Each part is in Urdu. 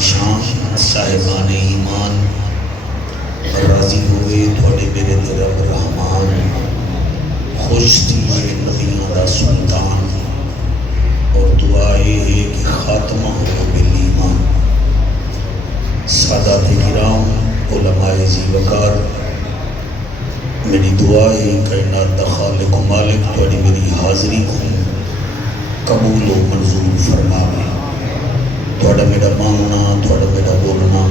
شان صاحبان ایمان راضی ہوئے تھوڑے میرے رب رحمان خوش تھی نبیوں دا سلطان اور دعائے ہے کہ خاتمہ ہو بالایمان سادات کرام علماء ذی وقار میری دعا ہے کائنات دا خالق و مالک تھوڑی میری حاضری کو قبول و منظور فرماوے تھوڑا میرا مانگنا تھوڑا میرا بولنا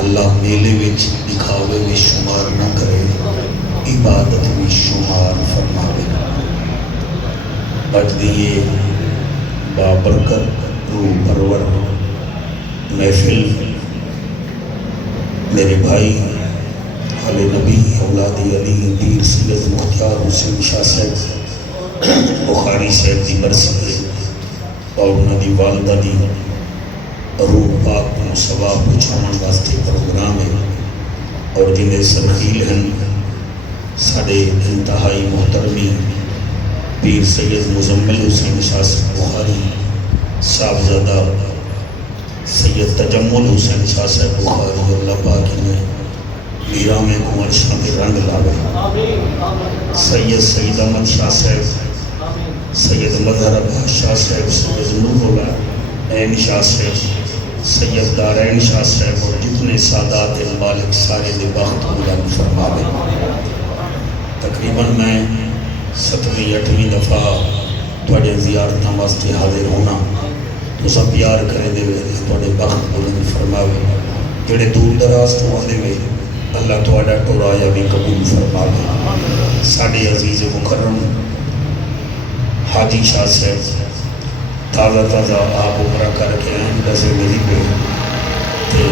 اللہ میلے وچ دکھاوے بھی شمار نہ کرے عبادت بھی شمار فرماوے اج دیئے بابرکت روح پرور محفل میرے بھائی علی نبی اولاد علی پیر سید مختار حسین شاہ صاحب بخاری صاحب دی برسی اور انہوں دی والدہ دی روح پاک کو ثواب پہنچانے واسطے پروگرام ہے اور جنہیں سرخیل ہیں ساڑے انتہائی محترمی پیر سید مزمل حسین شاہ صاحب بخاری صاحبزادہ سید تجمل حسین شاہ صاحب بخاری اللہ پاک نے میرا میں کنور شاہ میں رنگ لاوے سید احمد شاہ صاحب سید مظہر عباس شاہ صاحب سید نور اللہ عین شاہ صاحب سید دارین شاہ صاحب اور جتنے سادات المالک سارے دے بخت بلند فرماوے تقریباً میں 7ویں 8ویں دفعہ تھوڑے زیارتاں واسطے حاضر ہونا تو سب پیار کرے دے وے تھوڑے بخت بلند فرماوے جڑے دور دراز تو آدھے وے اللہ تھوڑا ٹورایا بھی قبول فرماوے ساڑے عزیز مکرم حاجی شاہ صاحب تازہ آپ عمرہ کر کے ہیں رضے میری پہ تے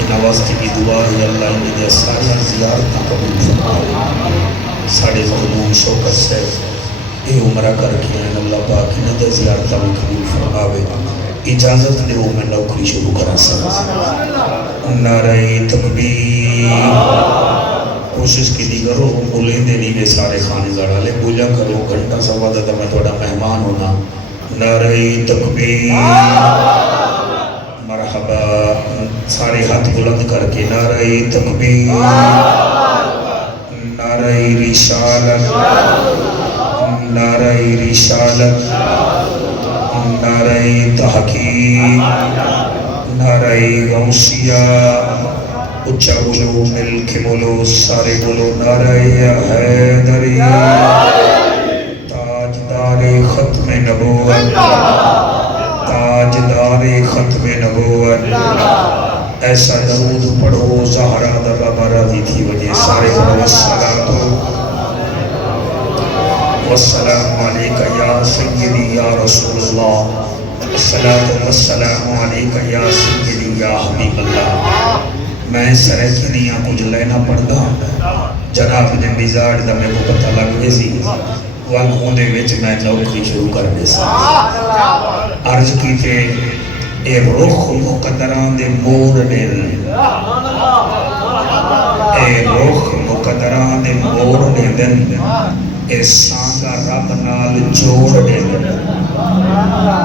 انہا واسطے کی دعا ہے اللہ انہیں دے سارے زیارتاں قبول فرماوے ساڑے مخدوم شوکت صاحب اے عمرہ کر کے ہیں اللہ پاک انہیں دے زیارتاں قبول فرماوے اجازت دے وہ میں نوکری شروع کرا سکتا نعرہ تکبیر کوشش کی دی کرو بولیں دے نہیں سارے خانے زڑا لے بولا کرو گھنٹہ سوا دا میں تھوڑا مہمان ہونا نعرہ تکبیر مرحبا سارے ہاتھ بلند کر کے نعرہ تکبیر نعرہ رسالت نعرہ رسالت نعرہ تحقیق نعرہ غوثیہ اچھا بولو مل کے بولو سارے بولو نعرہ حیدری تاجدار ختم نبوت تاجدار ختم نبوت ایسا درود پڑھو زہرا دبا راضی تھی وجہ سارے بولو والسلام علیکہ یا سیدی یا رسول اللہ السلام علیکہ یا سیدی یا حبیب اللہ میں سرے کی نہیں کچھ لینا پڑھتا جناب نے مزاج دا میں کو پتہ لگ گئے سی وال ہونے وچ میں نوکری شروع کر دے سا عرض کی تے اے رخ مقدران دے موڑ دے اے رخ مقدران دے موڑ دے دن اے سانگا رب نال جوڑ دے دن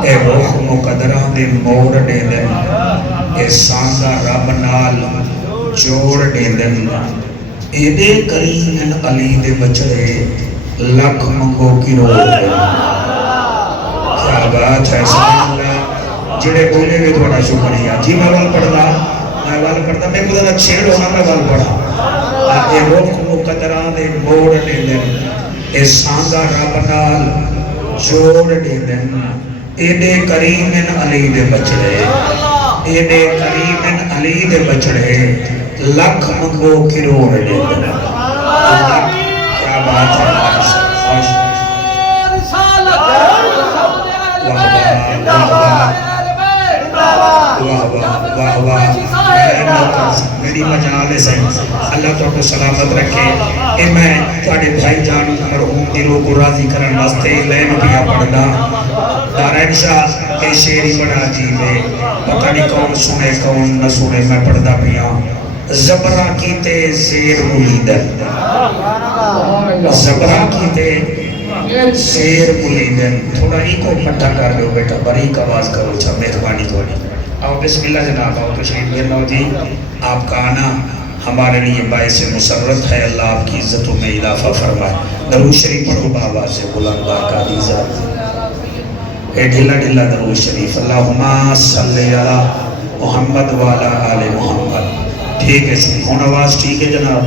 اے رخ مقدران دے موڑ دے دن اے سانگا رب نال جوڑ دے دن اے دے کریم علی دے بچڑے لکھ منگو کی رو دے کیا بات ہے سبحان اللہ جڑے بولے بھی تھوڑا شکریہ جی میں وال پڑھتا میں کدھر چھیڑ ہونا میں وال پڑھا اے رخ مقدران دے موڑ دے دن اے سانگا رب نال جوڑ دے دن اے دے کریم علی دے بچڑے اے دے کریم علی دے بچڑے لکھ منگو کی رو دے دن کیا بات ہے میری مجالس ہے اللہ تو سلامت رکھے کہ میں تھوڑے بھائی جان مرحوم دلوں کو راضی کرن واسطے لین پیا پڑھنا دارین شاہ کے شیری بڑا عجیب ہے پتہ نہیں کون سنے کون نہ سنے میں پڑھدا پیا زبرہ کیتے زیر ملیدن زبرہ کیتے زیر ملیدن تھوڑا ہی کو پٹھا کر لو بیٹا باریک آواز کرو چھا مہربانی تھوڑی آؤ بسم اللہ جناب، آؤ تشریف لے لو جی. آپ کا آنا ہمارے لیے باعث مسرت ہے. اللہ آپ کی عزتوں میں اضافہ فرمائے. درود شریف پڑھو بابا سے بلند کا عزت. اے ڈھلا ڈھلا درود شریف. اللہم صلی علی محمد وعلی آل محمد. ٹھیک ہے جی، ہون آواز ٹھیک ہے جناب؟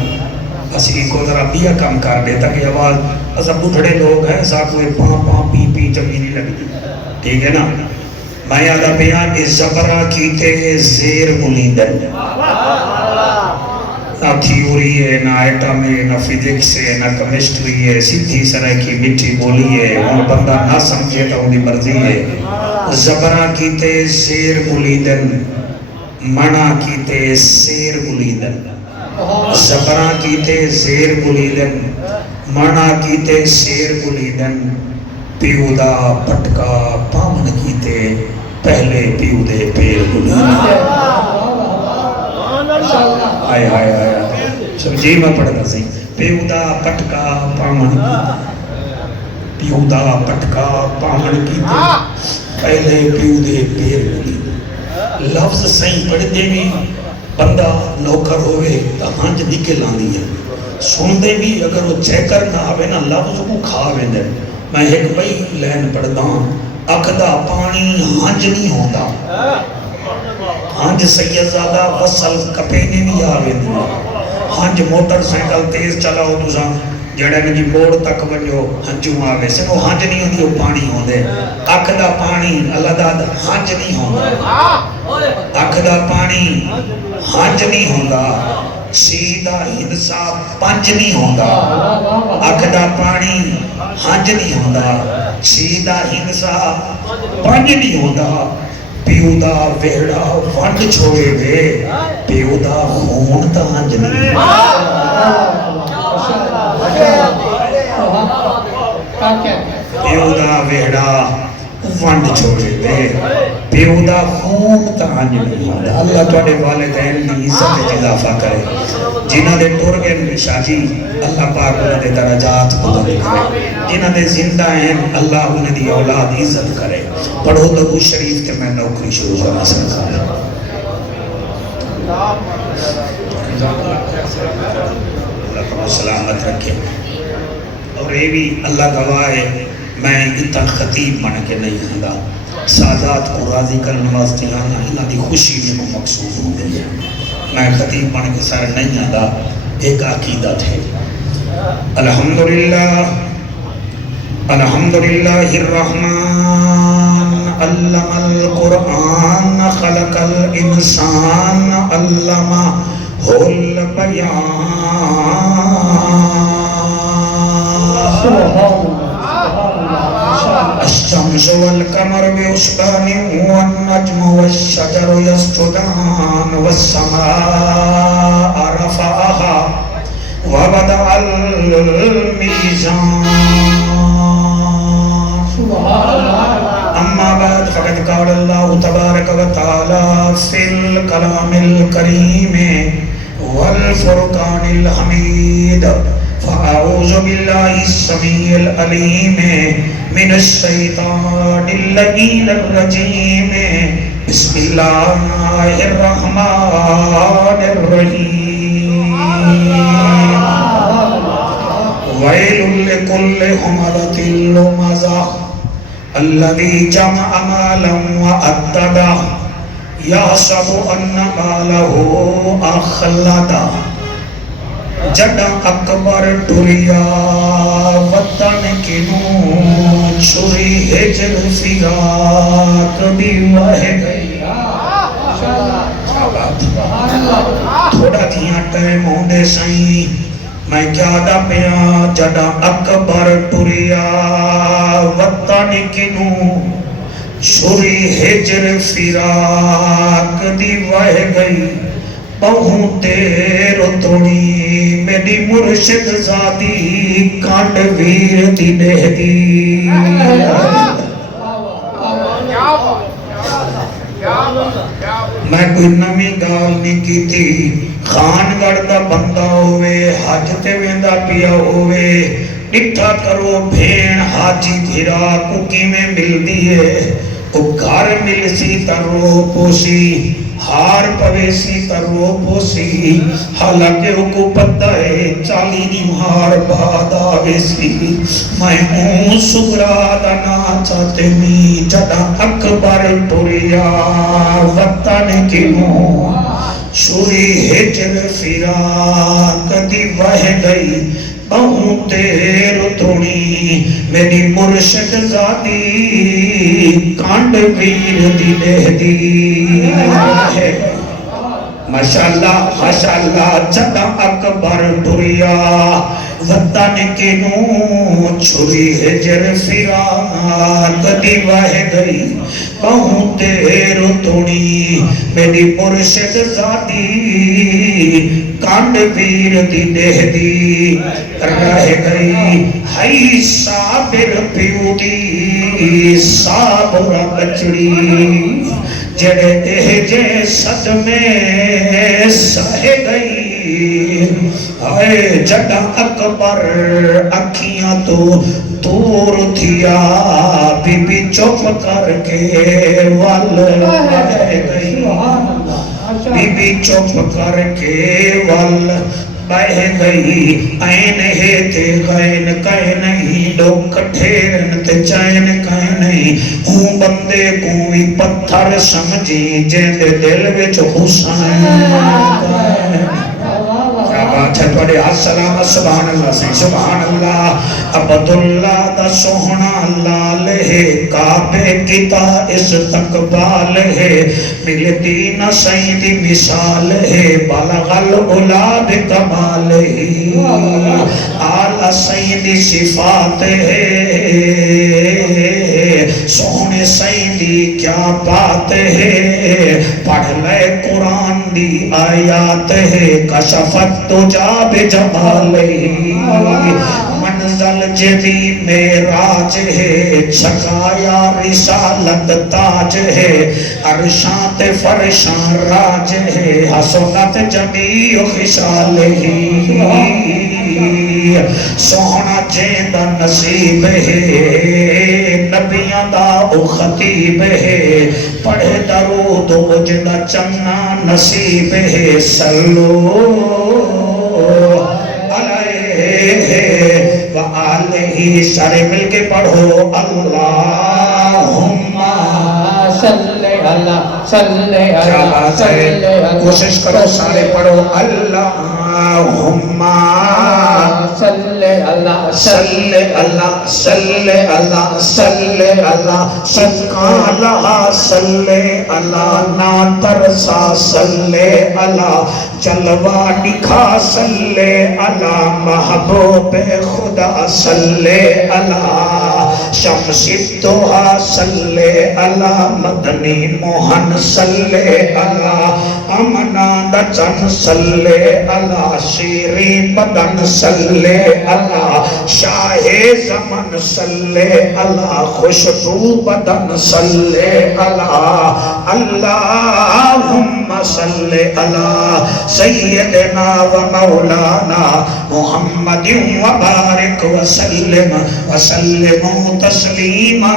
اسی کو ذرا بیا کم کر دے تاکہ آواز ایسا بڑھڑے لوگ ہیں ساتھ ہوئے پاں پاں پی پی چنگی نہیں لگی. ٹھیک ہے نا؟ میں یادہ بیان اس زبرہ کیتے زیر بلیدن. نہ تھیوری ہے، نہ ایٹم ہے، نہ فزکس ہے، نہ کیمسٹری ہے، سیدھی سرح کی مٹھی بولی ہے. وہ بندہ نہ سمجھے تو انہی مرضی ہے. زبرہ کیتے زیر بلیدن، منع کیتے سیر بلیدن. زبرہ کیتے زیر بلیدن، منع کیتے سیر بلیدن. پیو دا پٹکا پامن کیتے پہلے پیو دے پیر بلیدن. آئے آئے آئے سمجھی میں پڑھنا سی. پیو دا پٹکا پامن کیتے، پیو دا پٹکا پامن کیتے پہلے پیو دے پیر بلیدن. لفظ صحیح پڑھ دے بھی بندہ نوکر ہوئے تو ہنج نکل آندی ہے. سن دے بھی اگر وہ چیکر نہ آوے نا لفظ کو کھا ویندے. میں ایک بھائی لین پڑھدا اکھدا پانی ہنج نہیں ہوندا. ہنج سید زادہ وصل کپینے بھی آوے دی. ہنج موٹر سائیکل تیز چلاؤ تساں جڑے میں جی موڑ تک ونجو ہنجوں آوے سے وہ ہنج نہیں ہوندی، وہ پانی ہوندے. اکھ دا پانی اللہ دا ہنج نہیں ہوندا. اکھ دا پانی ہنج نہیں ہوندا. سیدھا ہنسا پنج نہیں ہوندا. اکھ دا پانی ہنج نہیں ہوندا. سیدھا ہنسا پنج نہیں ہوندا. پیو دا ویڑا ونڈ چھوڑے وے، پیو دا خون تا ہنج نہیں. پیو دا ویڑا ونڈ چھوڑے وے، پیو دا خون تا ہنج نہیں. اللہ توڑے والدین کی عزت اضافہ کرے. جنہ دے ٹور گئے شاہی اللہ پاک انہ دے درجات بلند کرے. جنہ دے زندہ ہیں اللہ انہ دی اولاد عزت کرے. پڑھو درود شریف تے میں نوکری شروع کرنا سکتا ہوں. اللہ کو سلامت رکھے. اور یہ بھی اللہ گواہ ہے میں اتنا خطیب بن کے نہیں ہوندا. سادات کو راضی کرنے واسطے آنا انہاں دی خوشی میں کو مقصود ہو گئی ہے. میں خطیب بن کے سارے نہیں آندا. ایک عقیدت ہے. الحمدللہ الحمدللہ الرحمن علم القرآن خلق الانسان علمہ البیان. الشمس والقمر بحسبان والنجم والشجر يسجدان والسماء رفعها ووضع الميزان. اما بعد فقد قال الله تبارك وتعالى في الكلام الكريم والفرقان الحميد. فأعوذ بالله السميع العليم من الشيطان اللعين الرجيم. بسم الله الرحمن الرحيم. ويل لكل همزة لمزة الذي جمع مالا وعدده يحسب أن ماله أخلده. جڑا اکبر ٹریا وطن کنوں چھری ہجر فراق بھی وہ گئی. تھوڑا دھیاں ٹائم ہوندے سائیں میں کیا دا پیاں. جڑا اکبر ٹریا وطن کنوں چھری ہجر فراق دی وہ گئی. بہوں تیر توڑی میری مرشد زادی کانڈ ویر دی دہ دی. میں کوئی نمی گال نہیں کی تھی. خان گردہ بندہ ہوئے حج تے ویندہ پیا ہوئے ڈٹھا کرو بھین حاجی بھیرا کو کی میں مل دیئے. وہ گھر مل سی ترو پوسی ہار پوے سی ترو پوسی حالانکہ وہ کو پتہ ہے 40 دی ہار بعد آوے سی میں ہوں سگرا دنا چاہتے می جڑا اکبر ٹوریا وطن کی ہوں شوری ہجر فیرا کدی وہ گئی بہوں تیر تھوڑی میری مرشد زادی کانڈ ویر دی دہ دی ماشاءاللہ جڑا اکبر ٹوریا وطن کے نو چھری ہجر فیرا کدی وہ گئی بہوں تیر توڑی میری مرشد زادی کانڈ ویر دی دہ دی رہ گئی ہائی صابر پیو دی صابرہ بچڑی جڑے دہجے صد میں سہ گئی آئے جڑا اکبر اکھیاں تو دور تھیا بی بی چپ کر کے وال بہ گئی بی بی چپ کر کے وال بہ گئی این ہے تے غین کہے نہیں لوگ کٹھیرن تے چین کہے نہیں ہوں بندے کوئی پتھر سمجھی جن دے دل وچ حسین کیا بات ہے توڑے السلام سبحان اللہ سے سبحان اللہ عبداللہ دا سوہنا لال ہے کعبے کتا استقبال ہے ملتی نہ سیدی مثال ہے بالغ العلا بکمال ہے آل سیدی صفات ہے سوہنے سیدی کیا بات ہے پڑھ لے قرآن دی آیات ہے کشفت تو جاب جمالی منزل جدی معراج ہے چھکایا رسالت تاج ہے عرشاں تے فرشاں راج ہے حسنت جمیع خصال ہی سوہنا جیندہ نصیب ہے نبیاں دا او خطیب ہے پڑھے درود و جدہ چننا نصیب ہے سلو علیہ وآلہ سارے مل کے پڑھو اللہم صلی اللہ صلی اللہ کوشش کرو سارے پڑھو اللہم صلی اللہ صلی اللہ صلی اللہ صلی اللہ سکالہ صلی اللہ نا ترسا صلی اللہ جلوہ دکھا صلی اللہ محبوب خدا صلی اللہ شمس الدوحہ صلی اللہ مدنی موہن صلی اللہ امنا دچن صلی اللہ شیری بدن صلی اللہ شاہ زمن صلی اللہ خوشبو بدن صلی اللہ اللہم صلی اللہ سیدنا و مولانا محمد و بارک وسلم وسلم تسلیما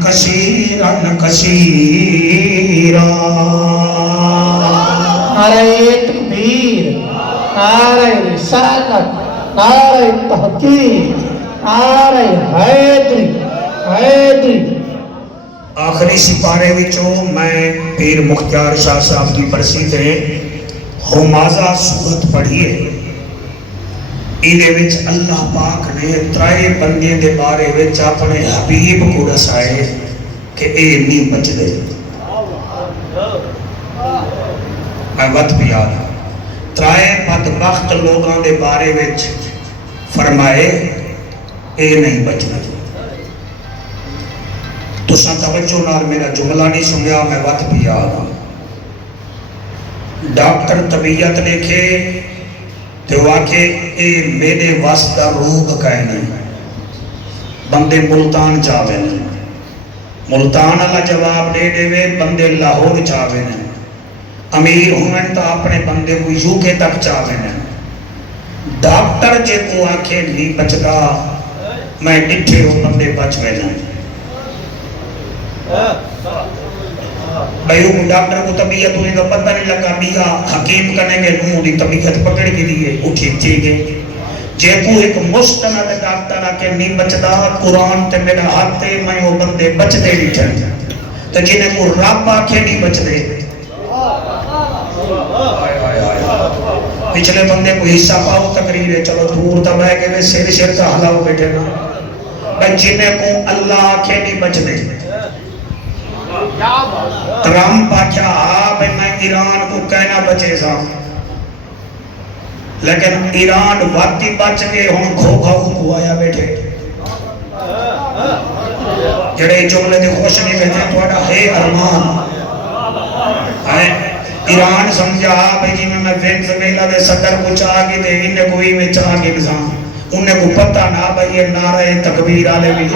کثیرا کثیرا نعرہ تکبیر نعرہ رسالت نعرہ تحقیق نعرہ حیدری حیدری آخری سپارے وچوں میں پیر مختار شاہ صاحب کی برسی تے ہمازہ سورت پڑھیے ایدے وچ اللہ پاک نے ترائے بندے دے بارے وچ اپنے حبیب کو دسائے کہ اے نہیں بچ دے میں وقت بھی آدھا ترائے بدبخت لوگاں دے بارے وچ فرمائے اے نہیں بچنا تو سن توجہ نال میرا جملہ نہیں سنیا میں وقت بھی آدھا ڈاکٹر طبیعت لکھے تو واقعے اے میرے واسطہ روگ کہے نہیں بندے ملتان چاہوے نہیں ملتان اللہ جواب دے دے وے بندے لاہور چاہوے نہیں امیر ہوئن تا اپنے بندے کو یو کے تک چاہوے نہیں ڈاکٹر جے کو آنکھیں نہیں بچدا میں ڈٹھے ہو بندے بچ گئے نہیں بھائیو ڈاکٹر کو طبیعت ہوئی تو پتہ نہیں لگا بیا حکیم کنے کے نمو دی طبیعت پکڑ کی دیئے وہ ٹھیک ہے جے کو ایک مستند ڈاکٹر آکے نہیں بچدا قرآن تے میرا ہاتھ تے میں وہ بندے بچ دے نہیں چاہتے تو جنہیں کو رب آکے نہیں بچ دے پچھلے بندے کو حصہ پاؤ تقریر ہے چلو دور تب ہے کہ سیر کا حلاو بیٹھے نا بھائی جنہیں کو اللہ آکے نہیں بچ دے ٹرمپ آکھیا بھائی میں ایران کو کہنا بچے سا لیکن ایران واقعی بچ گئے ہوں کھوکھا کو آیا بیٹھے جڑے جملے دے خوش نہیں بیٹھے توڑا ہے ارمان ایران سمجھا بھائی جی میں وینزویلا دے صدر کو چاہ گی دے انہیں کوئی میں چاہ گی نظام انہیں کو پتہ نہ بھائی یہ نعرہ تکبیر آلے بھی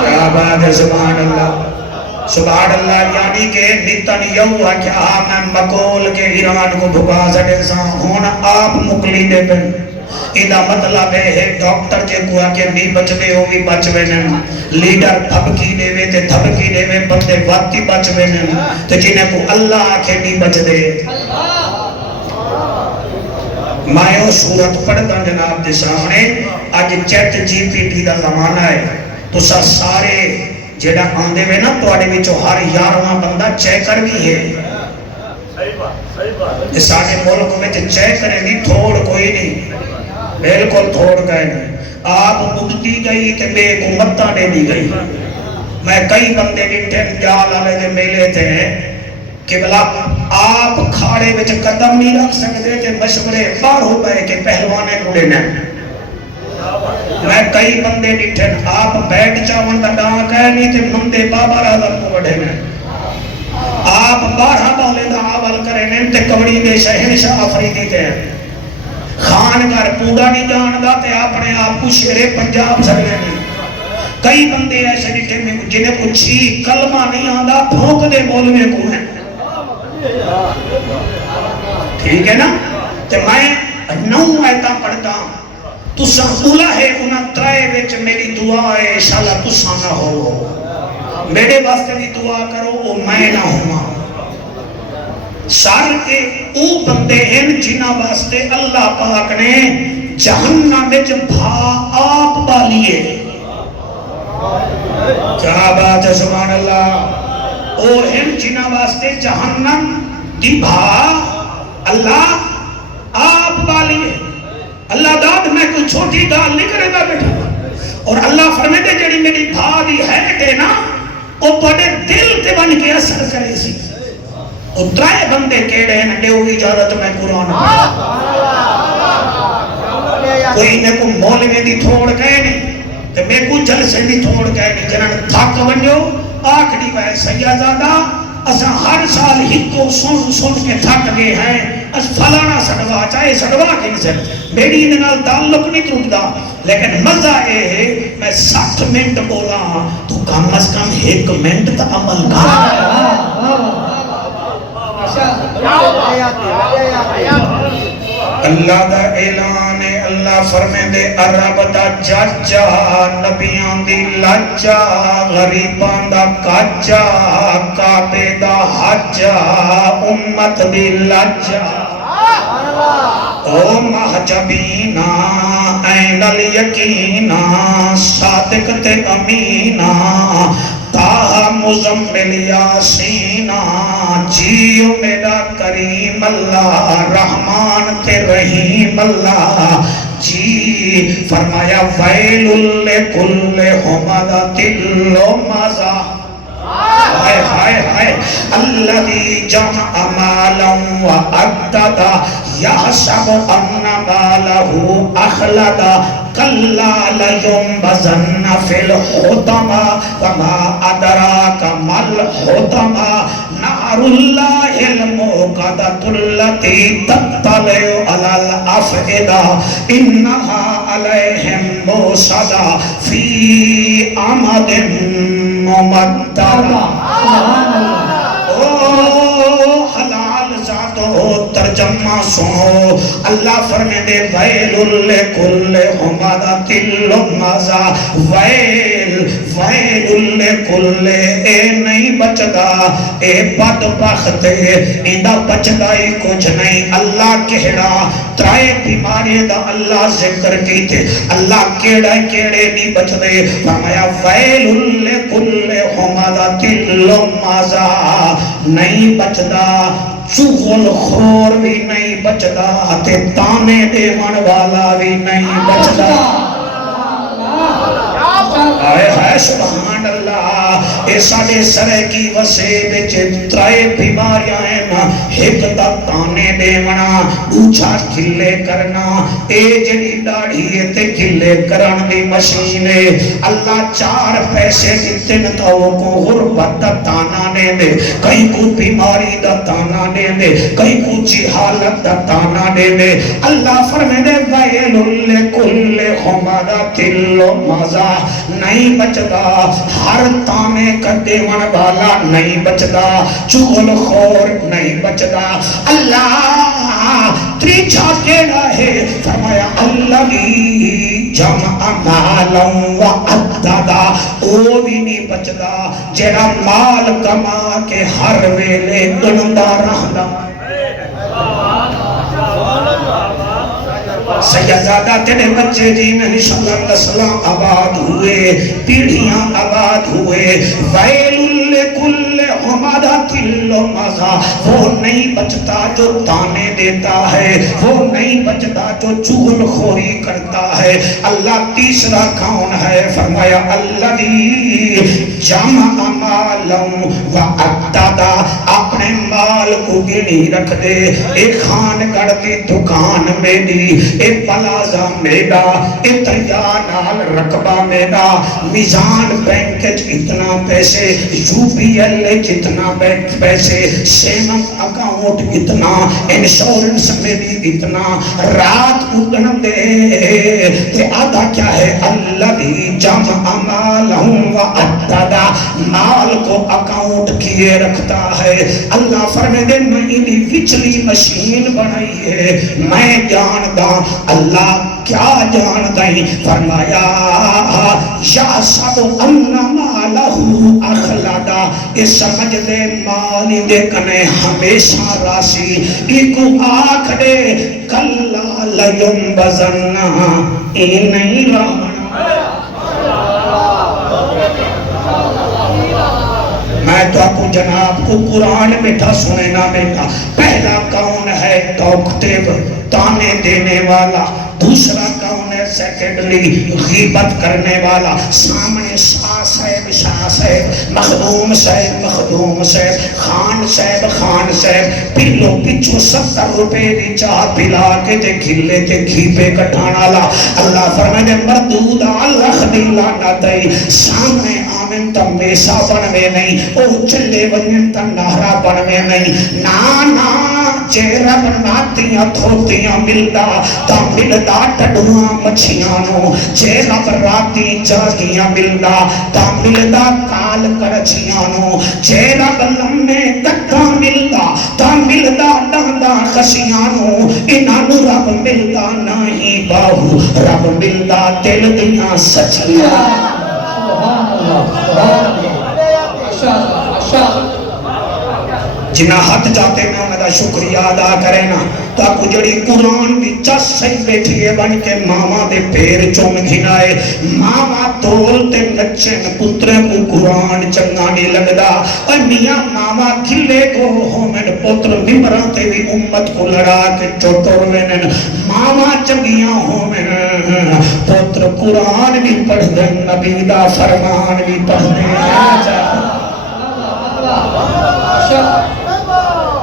کیا بات ہے سبحان اللہ سبحان اللہ یعنی کہ نیتن یو کیا میں مقول کے ایران کو بھگا سکے سا ہونا آپ مکلی دے پن ایدہ مطلب ہے ڈاکٹر جے کو آکے نہیں بچ دے ہو بھی بچ وینن لیڈر دھبکی دے وے تے دھبکی دے وے بندے واقعی بچ وینن تے جنہیں کو اللہ آکے نہیں بچ دے مائیو صورت پڑھتا جناب دے سامنے آج چیٹ جی پی ٹی دا زمانہ ہے تو سارے جیڑا آندے میں نا تو آڑے میں جو ہر یارواں بندہ چیکر بھی ہے یہ سارے ملک میں جو چیکر نہیں تھوڑ کوئی نہیں بلکل تھوڑ گئے نہیں آپ مدتی گئی کہ بے حکومتہ نے دی گئی میں کئی بندے نٹھن جال آلے دے میلے تھے کہ بلا آپ کھاڑے وچ قدم نہیں رکھ سکتے تھے مشورے بار ہو گئے کہ پہلوانے کو لینا میں کئی بندے نٹھن آپ بیٹھ چاون دا ڈاں کہہ نہیں تھے مندے بابا رازم کو بڑھے میں آپ بارہ بالے دا آول کرے نہیں تے کبڑی دے شہنشاہ افریدی تھے خان گھر پوڑا نہیں جاندہ تے اپنے آپ کو شیرے پنجاب سکنے نہیں کئی بندے ایسے نٹھے میں جنہیں کو چھی کلمہ نہیں آندہ بھوک دے مولوے کو ہیں ٹھیک ہے نا تے میں نو آیتاں پڑھتا تو سنبولا ہے انہاں ترائے وچ میری دعا ہے انشاءاللہ تو سانا ہو میرے واسطے بھی دعا کرو وہ میں نہ ہوں سار کے او بندے ہیں جنہ واسطے اللہ پاک نے جہنم وچ بھا آپ بالیے کیا بات ہے سبحان اللہ او ہیں جنہ واسطے جہنم دی بھا اللہ آپ بالیے اللہ داد میں کوئی چھوٹی گال نہیں کرے گا بیٹھا اور اللہ فرمیدے جڑی میری بھا دی ہے کہ نا وہ بڑے دل تے بن کے اثر کرے سی اور ترائے بندے کیڑے ہیں دے ہوئی اجازت میں قرآن کوئی نے کو مولوی دی تھوڑ گئے نہیں تے میں کو جلسے دی تھوڑ گئے نہیں جنہاں تھک ونجو آکھڑی وے سیادہ اساں ہر سال ہکو سن کے تھک گئے ہیں اس فلانا سڑوا چاہے سڑوا کے نظر میری انہال تعلق نہیں ٹوٹدا لیکن مزہ یہ ہے میں 60 منٹ بولا تو کم از کم 1 منٹ تا عمل کر اللہ دا اعلان ہے اللہ فرمے دے عرب دا چاچا نبیان دی لاچا غریبان دا کاچا کعبے دا حجا امت دی لاچا او محجبینا این الیقینا صادق تے امینا تاہا مزمل یاسینا جیو میرا کریم اللہ رحمان تے رحیم اللہ جی فرمایا ویل لکل حمدت اللمزہ ہائے ہائے ہائے الذی جمع مالا وعددا یحسب ان مالہ اخلدا کلا لیمبزن فی الحطمہ وما ادراک مل حطمہ نار اللہ الموقدۃ التي تطلع علی الافئدہ انہا علیہم موصدہ فی عمد ممددہ او حلال ذاتو ترجمہ سنو اللہ فرمے دے ویل لکل ہمادۃ لمزہ ویل ویل لکل اے نہیں بچدا اے بدبخت ایندا بچدا ہی کچھ نہیں اللہ کہڑا ترائے بیماری دا اللہ ذکر کیتے اللہ کیڑے نہیں بچدے فرمایا ویل لکل ہمادۃ لمزہ نہیں بچدا چغل خور بھی نہیں بچدا تے تانے دیون والا بھی نہیں بچدا آئے ہے سبحان اللہ اے ساڑے سرے کی وسے بچے ترائے بیماریاں ہیں نا ایک دا تانے دیونا اوچھا کھلے کرنا اے جنی ڈاڑھی تے کھلے کرن دی مشینے اللہ 4 پیسے دیتے نتاؤ کو غربت دا تانا دے دے کہیں کو بیماری دا تانا دے دے کہیں کو جہالت دا تانا دے دے اللہ فرمے دے ویل لکل ہمادۃ لمزہ نہیں بچدا ہر تانے کدے من والا نہیں بچدا چغل خور نہیں بچدا اللہ تریچا کیڑا ہے فرمایا الذی جمع مالا وعددا او بھی نہیں بچدا جڑا مال کما کے ہر ویلے گندا رہندا سیدزادہ تیرے بچے جی میں صلی اللہ علیہ وسلم آباد ہوئے پیڑھیاں آباد ہوئے ویل لکل ہمادۃ لمزہ وہ نہیں بچتا جو تانے دیتا ہے وہ نہیں بچتا جو چغل خوری کرتا ہے اللہ تیسرا کون ہے فرمایا الذی جمع مالا وعددا اپنے مال کو گنی رکھ دے ایک خان گڑھ کی دکان میں دی ایک پلازہ میڈا ایک دریا نال رقبہ میڈا میزان بینکج اتنا پیسے یو پی ایل جتنا پیسے سیمنٹ اکاؤنٹ اتنا انشورنس میں بھی اتنا رات اگن دے تے آدھا کیا ہے الذی جمع مالا وعددا مال کو اکاؤنٹ کیے رکھتا ہے اللہ فرمے دے میں انہی وچلی مشین بنائی ہے میں جاندہ اللہ کیا جاندائی فرمایا یا سب انما لہو اخلادا اس سمجھ دے مالی دے کنے ہمیشہ راسی ایکو آکھ دے کلا لینبذنہ این نہیں رہنا میں تو آپ کو جناب کو قرآن بیٹھا سنے نہ بیٹھا پہلا کون ہے ڈاکٹر تانے دینے والا دوسرا کون ہے سیکنڈلی غیبت کرنے والا سامنے شاہ صاحب مخدوم صاحب خان صاحب پلو پچھو 70 روپے دی چاہ پلا کے تے کھلے تے گھی پہ کٹھانا لا اللہ فرمائے مردود اللہ خدیلہ نہ دائی سامنے آمن تا میسا بنوے نہیں او چلے ونین تا نہرا بنوے نہیں نانا چہرہ بناتیاں تھوتیاں ملدا تا ملدا ٹڈوان مچھیانو چہرہ براتی جاگیاں ملدا تا ملدا کال کرچیانو چہرہ بلمے دکا ملدا تا ملدا ڈاندا خشیانو انانو رب ملدا نہیں باہو رب ملدا دل دیاں سچیاں جنہ ہاتھ جاتے میں انہوں نے شکریہ ادا کرے نا تو آپ کو جڑی قرآن بھی چس صحیح بیٹھی ہے بن کے ماما دے پیر چوم گھنائے ماما دولتے نچے پترے کو قرآن چنگا نہیں لگدا اور میاں ماما کھلے کو ہومن پتر ممراتے بھی امت کو لڑا کے چوٹور وینن ماما چنگیاں ہومن پتر قرآن بھی پڑھ دیں نبی دا فرمان بھی پڑھ دیں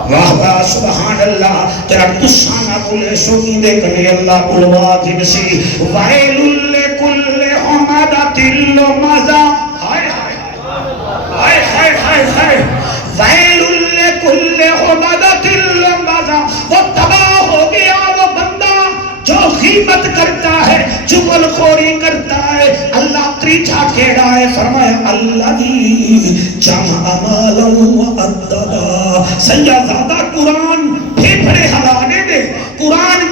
واہ واہ سبحان اللہ تیرا تسانا بولے سوئی دے کنے اللہ بلوا کی نسی ویل لکل ہمادۃ لمزہ ہائے ویل لکل ہمادۃ لمزہ وہ تباہ ہو گیا وہ بندہ جو غیبت کرتا ہے چغل خوری کرتا ہے اللہ تریچا کیڑا ہے فرمایا الذی جمع مالا وعددا سیدزادہ قرآن پھیپڑے ہلانے دے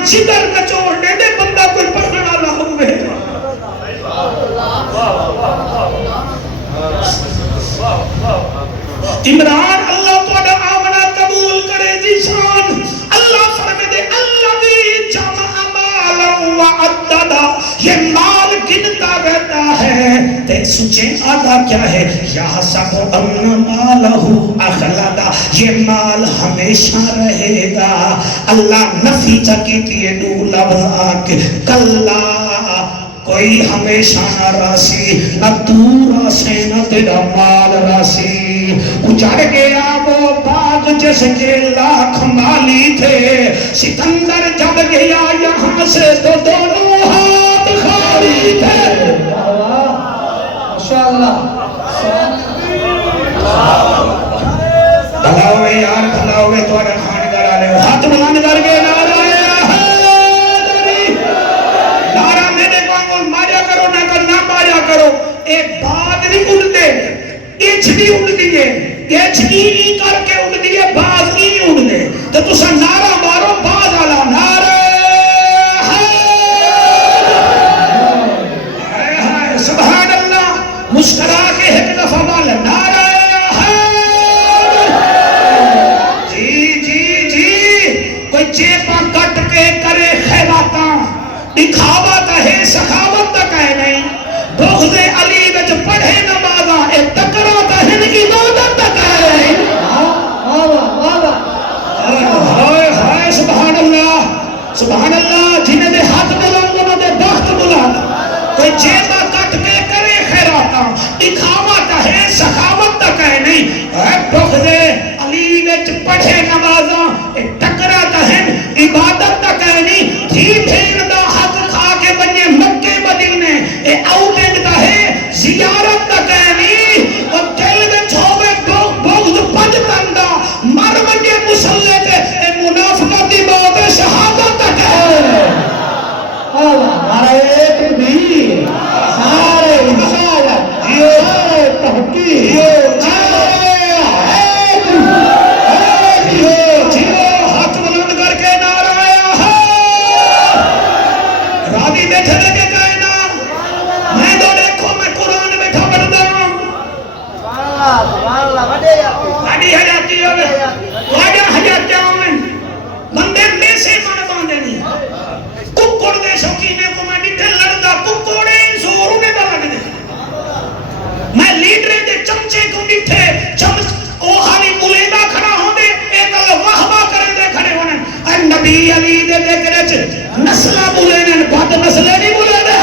جگر نچوڑنے دے بندہ کوئی پڑھنے والا ہوئے عمران اللہ توڑا آمنہ قبول کرے جی شان اللہ فرمے دے اللہ بھی جمع مالا وعددہ یہ مال گنتا رہتا ہے تے سوچے آدھا کیا ہے یا سب ان مالہو اخلدہ یہ مال ہمیشہ رہے گا اللہ نفی چکی تیے دو لفظ آکے کلا کوئی ہمیشہ نہ راسی نہ تو راسے نہ تیرا مال راسی اجڑ گیا وہ باغ جس کے لاکھ مالی تھے سکندر جب گیا یہاں سے تو دونوں ہاتھ خالی تھے ماشاءاللہ بھلا ہوئے یار بھلا ہوئے تو اگر خان کر آلے ہاتھ بلند کر کے نعرہ ایک باز نہیں اڑ دے ایچ بھی اڑ دیئے ایچ ای کر کے اڑ دیئے باز ای اڑ دے تو تسا نعرہ مارو باز آلا نعرہ سبحان اللہ مسکرا کے ایک دفعہ والا نعرہ جی جی جی کوئی چیپا کٹ کے کرے خیراتا دکھاوا تا ہے سخاوت تک ہے نہیں بغض علی وچ پڑھے نمازاں اے تکرا تہن عبادت تک ہے ہائے ہائے سبحان اللہ جنہیں دے ہاتھ بلند انہوں دے بخت بلند کوئی جیبا کٹ کے کرے خیراتا دکھاوا تہے سخاوت تک ہے نہیں اے بغض علی وچ پڑھے نمازاں اے تکرا تہن عبادت تک ہے نہیں تھی بھین دا حق کھا کے بنیے مکے مدینے اے آؤٹنگ دا ہے زیارت دا کہنی اور دل میں چھوڑے بغض پج تندہ مر بنیے مسلح تے اے منافقہ دی موت شہادت دا کہنی نعرہ تکبیر نعرہ رسالت نعرہ تحقیق ہاتھ بلند کر کے نعرہ آیا ہے راضی بیٹھے لے کے کہنا میں دو دیکھو میں قرآن بیٹھا پڑھتا ہوں واڈی حجاتی ہوئے واڈا حجاتی ہوئے بندے میں سے من باندھے نہیں ککڑ دے شوکینے کو میں ڈٹھے لڑتا ککڑے زوروں نے دا لگ دے میں لیڈرے دے چمچے کو ڈٹھے اوہانی ملیدہ کھڑا ہوں دے ایک اللہ وحبہ کریں دے کھڑے ہونے اے نبی علی دے دے کرے نسلہ بولینے بات نسلے نہیں بولینے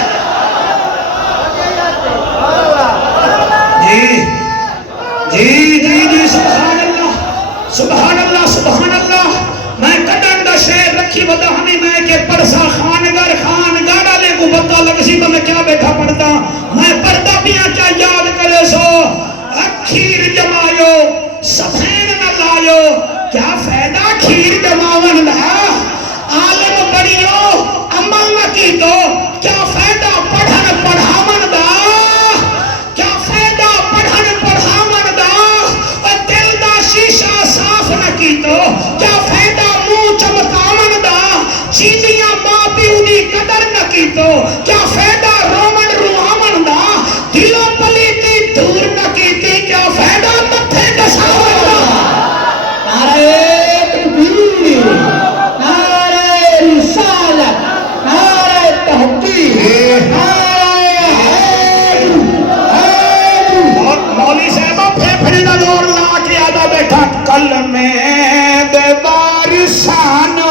جی سبحان اللہ سبحان اللہ سبحان اللہ میں کٹن دا شہر رکھی ودا ہمیں میں کہ پرسا خان گاڑا لے کو بتا لگسی تو میں کیا بیٹھا پڑھتا میں پردہ پیاں کیا یاد کرے سو کھیر جمائیو سفین نہ لائیو کیا فائدہ کھیر جماون دا عالم بڑیو عمل نہ کی تو کیا فائدہ پڑھن پڑھاون دا کیا فائدہ پڑھن پڑھاون دا اور دل دا شیشہ صاف نہ کی تو کیا فائدہ منہ چمکاون دا چیزیاں ماں پیو دی قدر نہ کی تو کیا فائدہ رومن روحاون دا دلوں پلیتی دور نہ کی تھی کیا فائدہ متھے کساون دا نعرہ تکبیر نعرہ رسالت نعرہ تحقیق مولی صاحبہ پھیپھڑی نہ دور لا کے آدھا بیٹھا کل میں دے بارسانو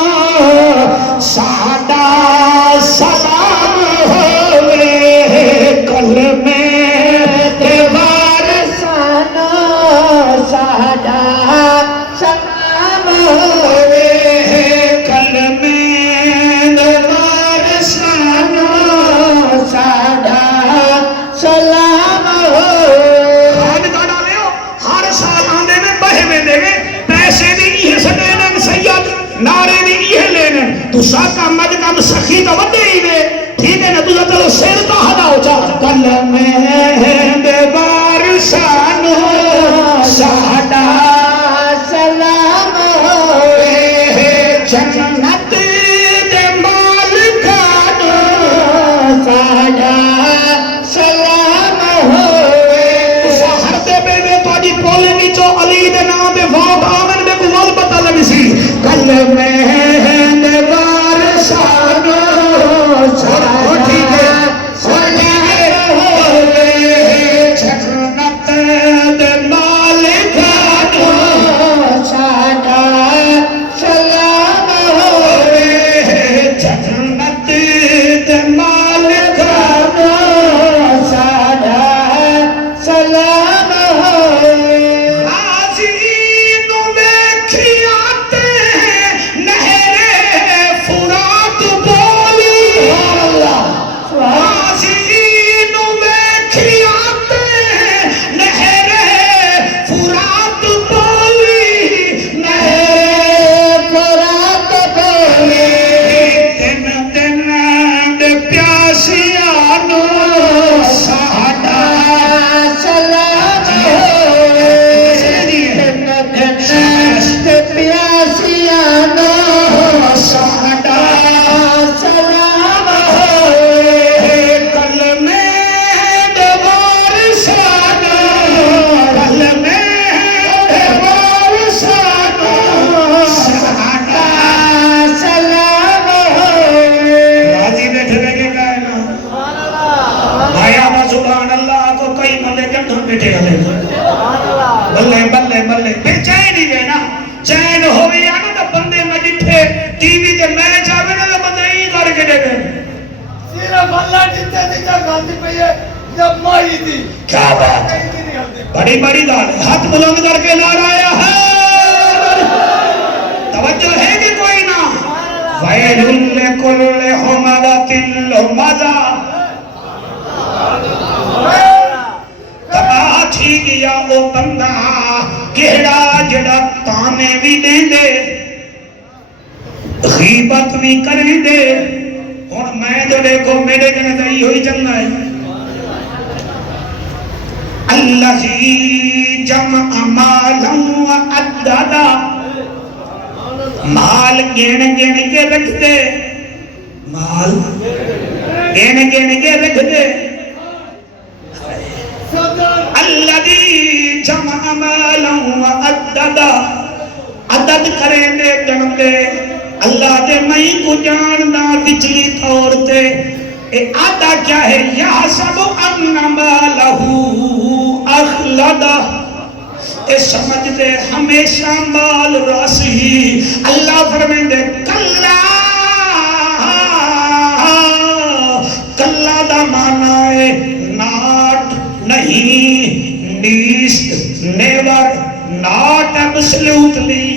سادہ سلام ہوئے کل میں دے بارسانو سادہ سلام ہوئے کل میں دے بارسانو سادہ سلام ہوئے خان کا ڈالے ہو ہر سال آنے میں بہے میں دے گے پیسے بھی یہ سنینن سید نعرے بھی یہ لینن تو ساکا مدکم سخی تو ودے ہی دے ٹھیک ہے نا تو چلو سیر تو ہدا ہو جا کل میں دے بارسانو سادہ سلام ہوئے جنت دے نہ گاندی پئی ہے یا مائی دی کیا بات ہے، بڑی بڑی گال ہے، ہاتھ بلند کر کے نعرہ ہے، توجہ ہے کہ کوئی نہ؟ وَيْلٌ لِكُلِّ هُمَزَةٍ لُمَزَةٍ، تباہ تھی گیا وہ بندہ کہڑا جڑا تانے بھی دیں دے غیبت بھی کریں دے. اور میں تو دیکھو میرے جنہ دائی ہوئی چلنا ہے. الذی جمع مالا وعددا، مال گن گن کے رکھ دے، مال گن گن کے رکھ دے. الذی جمع مالا وعددا، عدد کریں دے جن دے اللہ دے میں کو جاندا بچلی طور تے. اے آدھا کیا ہے؟ یحسب ان مالہ اخلدہ، اے سمجھ دے ہمیشہ مال راس ہی. اللہ فرمیندے کلا، کلا دا معنی ہے ناٹ نہیں، نیست، نیور، ناٹ ایبسلیوٹلی.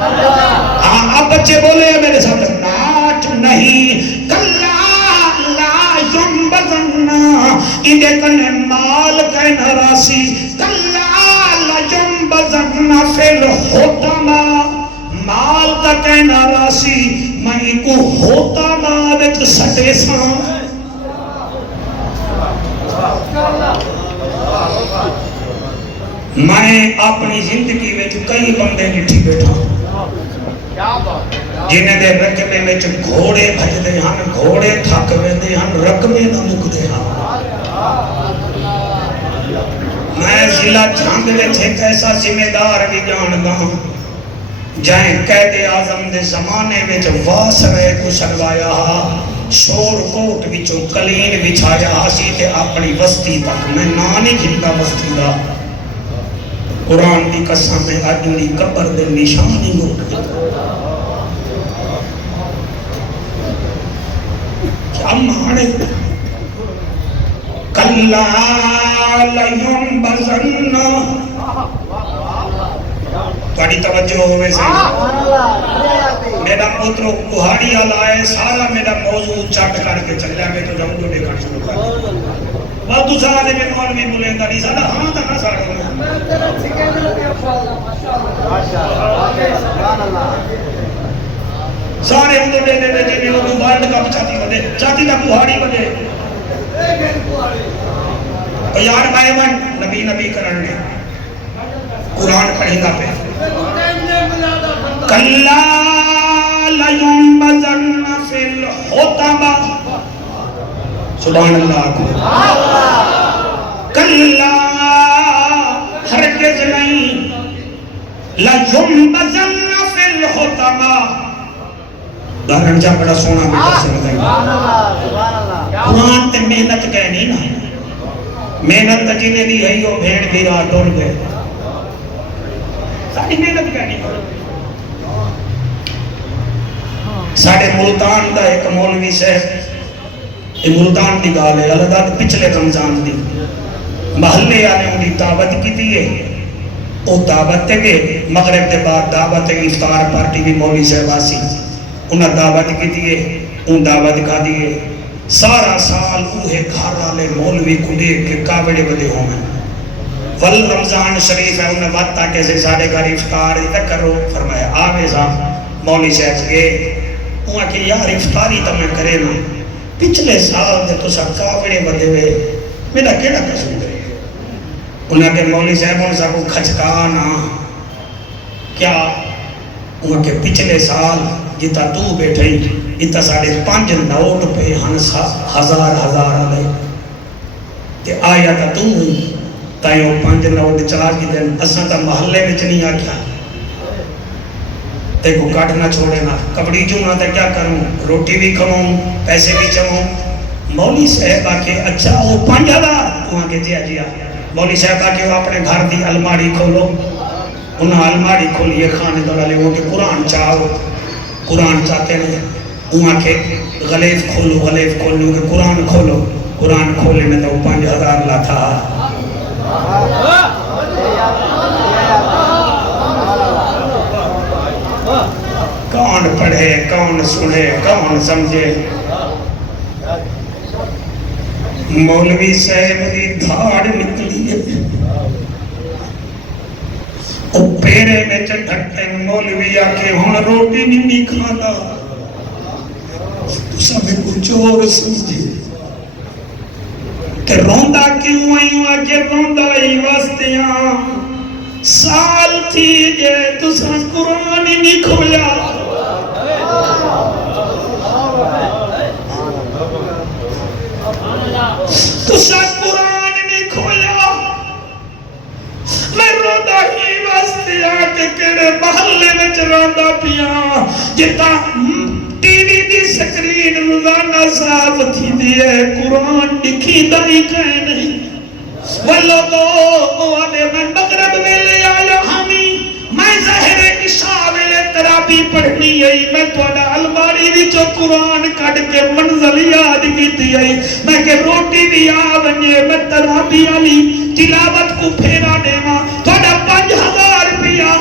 ہاں اب بچے بولے ہیں میرے ساتھ، ناٹ نہیں. کلا لا ینبذن، اندے کنے مال کہنا راسی. کلا لا ینبذن فی الحطمہ، مال کا کہنا راسی میں کو حطمہ وچ سٹے ساں. میں اپنی زندگی میں کئی بندے نٹھی بیٹھا جنہیں دے رقمے میں گھوڑے بھجدے ہن، گھوڑے تھک ویندے ہن، رقمے نہ مکدے ہن. میں ضلع جھنگ وچ ایک ایسا ذمہ دار بھی جاندا ہوں جائیں قائد اعظم دے زمانے وچ واسرے کو سلوایا ہا، شور کوٹ وچوں کلین بچھایا ہا سی تے اپنی بستی تک. میں نا نہیں گھندا بستی دا، قرآن کی قسم میں اجلی قبر دے نشان ہی موٹ دیتا. کیا مانے؟ کلا لینبذن، تھوڑی توجہ ہوئے سے میرا پوترو کہاڑی آلائے سارا میرا موضوع چٹ کر کے چل جائے. میں تو جاؤں جو دیکھا شروع کر بہت دوسرا دے میں مولوی بولیں گا نہیں سارا ہاں تھا نہ سارا سارے ہوں دے دے دے دے وہ ورلڈ کپ چاہتی بڑے چاہتی تھا کہاڑی بڑے یار بھائی من نبی نبی کرنے قرآن پڑھی گا پہ. کلا لینبذن فی الحطمہ، سبحان اللہ کو. کلا ہرگز نہیں، لینبذن فی الحطمہ. دارن جا بڑا سونا بیٹا سمجھیں قرآن تے محنت کہنی نا، محنت جنہیں دی ہے وہ بھیڑ بھی رات ڈول گئے ساری محنت کہنی. ساڑھے ملتان دا ایک مولوی صاحب، یہ ملتان دی گال ہے، اللہ داد پچھلے رمضان دی محلے آنے ان دی دعوت کی دیئے. او دعوت تے گئے مغرب دے بعد دعوت افطار پارٹی بھی مولوی صاحب آسی، انہاں دعوت کی دیئے، ان دعوت کھا دیئے. سارا سال اوہے گھر والے مولوی کو دیکھ کے کابڑے بدے ہوں میں. ول رمضان شریف ہے انہیں وقت تاکہ سے سارے گھر افطار تک کرو. فرمایا آوے صاحب مولوی صاحب گئے وہاں کہ یار افطاری تو میں کرے نا، پچھلے سال دے تو سب کابڑے بدے ہوئے میرا کیڑا قسم کرے. انہیں کہ مولوی صاحب ان سب کو کھچکانا کیا؟ انہیں کہ پچھلے سال جتا تو بیٹھے اتا ساڑھے 5 نوٹ پہ ہن ہزار آلے تے آیا تا تو ہوئی تائیوں 5 نوٹ چلا کی دن اساں تا محلے میں نہیں آکیا تے کو کاٹنا چھوڑے نا کبڑی جو نہ تے کیا کروں، روٹی بھی کھاؤں پیسے بھی چموں. مولوی صاحب آکے اچھا وہ 5000 وہاں کے جیا جیا. مولوی صاحب آکے وہ اپنے گھر دی الماری کھولو، انہاں الماری کھولی یہ خانے دوڑا لے وہ کہ قرآن چاہو. قرآن چاہتے ہیں وہاں کے غلیف کھولو کہ قرآن کھولو، قرآن کھولے میں تو 5000 لا تھا. کون پڑھے، کون سنے، کون سمجھے. مولوی صاحب دی دھاڑ نکلی ہے، او پیرے میں چڑھتے مولوی آکے ہون روٹی نہیں کھانا. تو سب کچھ اور سمجھے کہ روندہ کیوں آئیوں آکے روندہ ہی واسطیاں سال تھی جے تو سب قرآن ہی نہیں کھویا. تو سب قرآن نہیں کھویا. میں روندہ ہی واسطے آکے کڑے محلے میں چلاندہ پیا جتا ٹی وی دی سکرین روزانہ صاف تھی دیئے قرآن لکھی دائی کہے نہیں. واللہ آنے میں مغرب میں لے آیا ہمیں میں ظاہر عشاء میں ترابی پڑھنی ہے. میں توڑا الماری بھی جو قرآن کٹ کے منزل یاد کی دی. میں کہ روٹی بھی آونے میں ترابی علی تلاوت کو پھیرا دے ماں توڑا 5000 روپیہ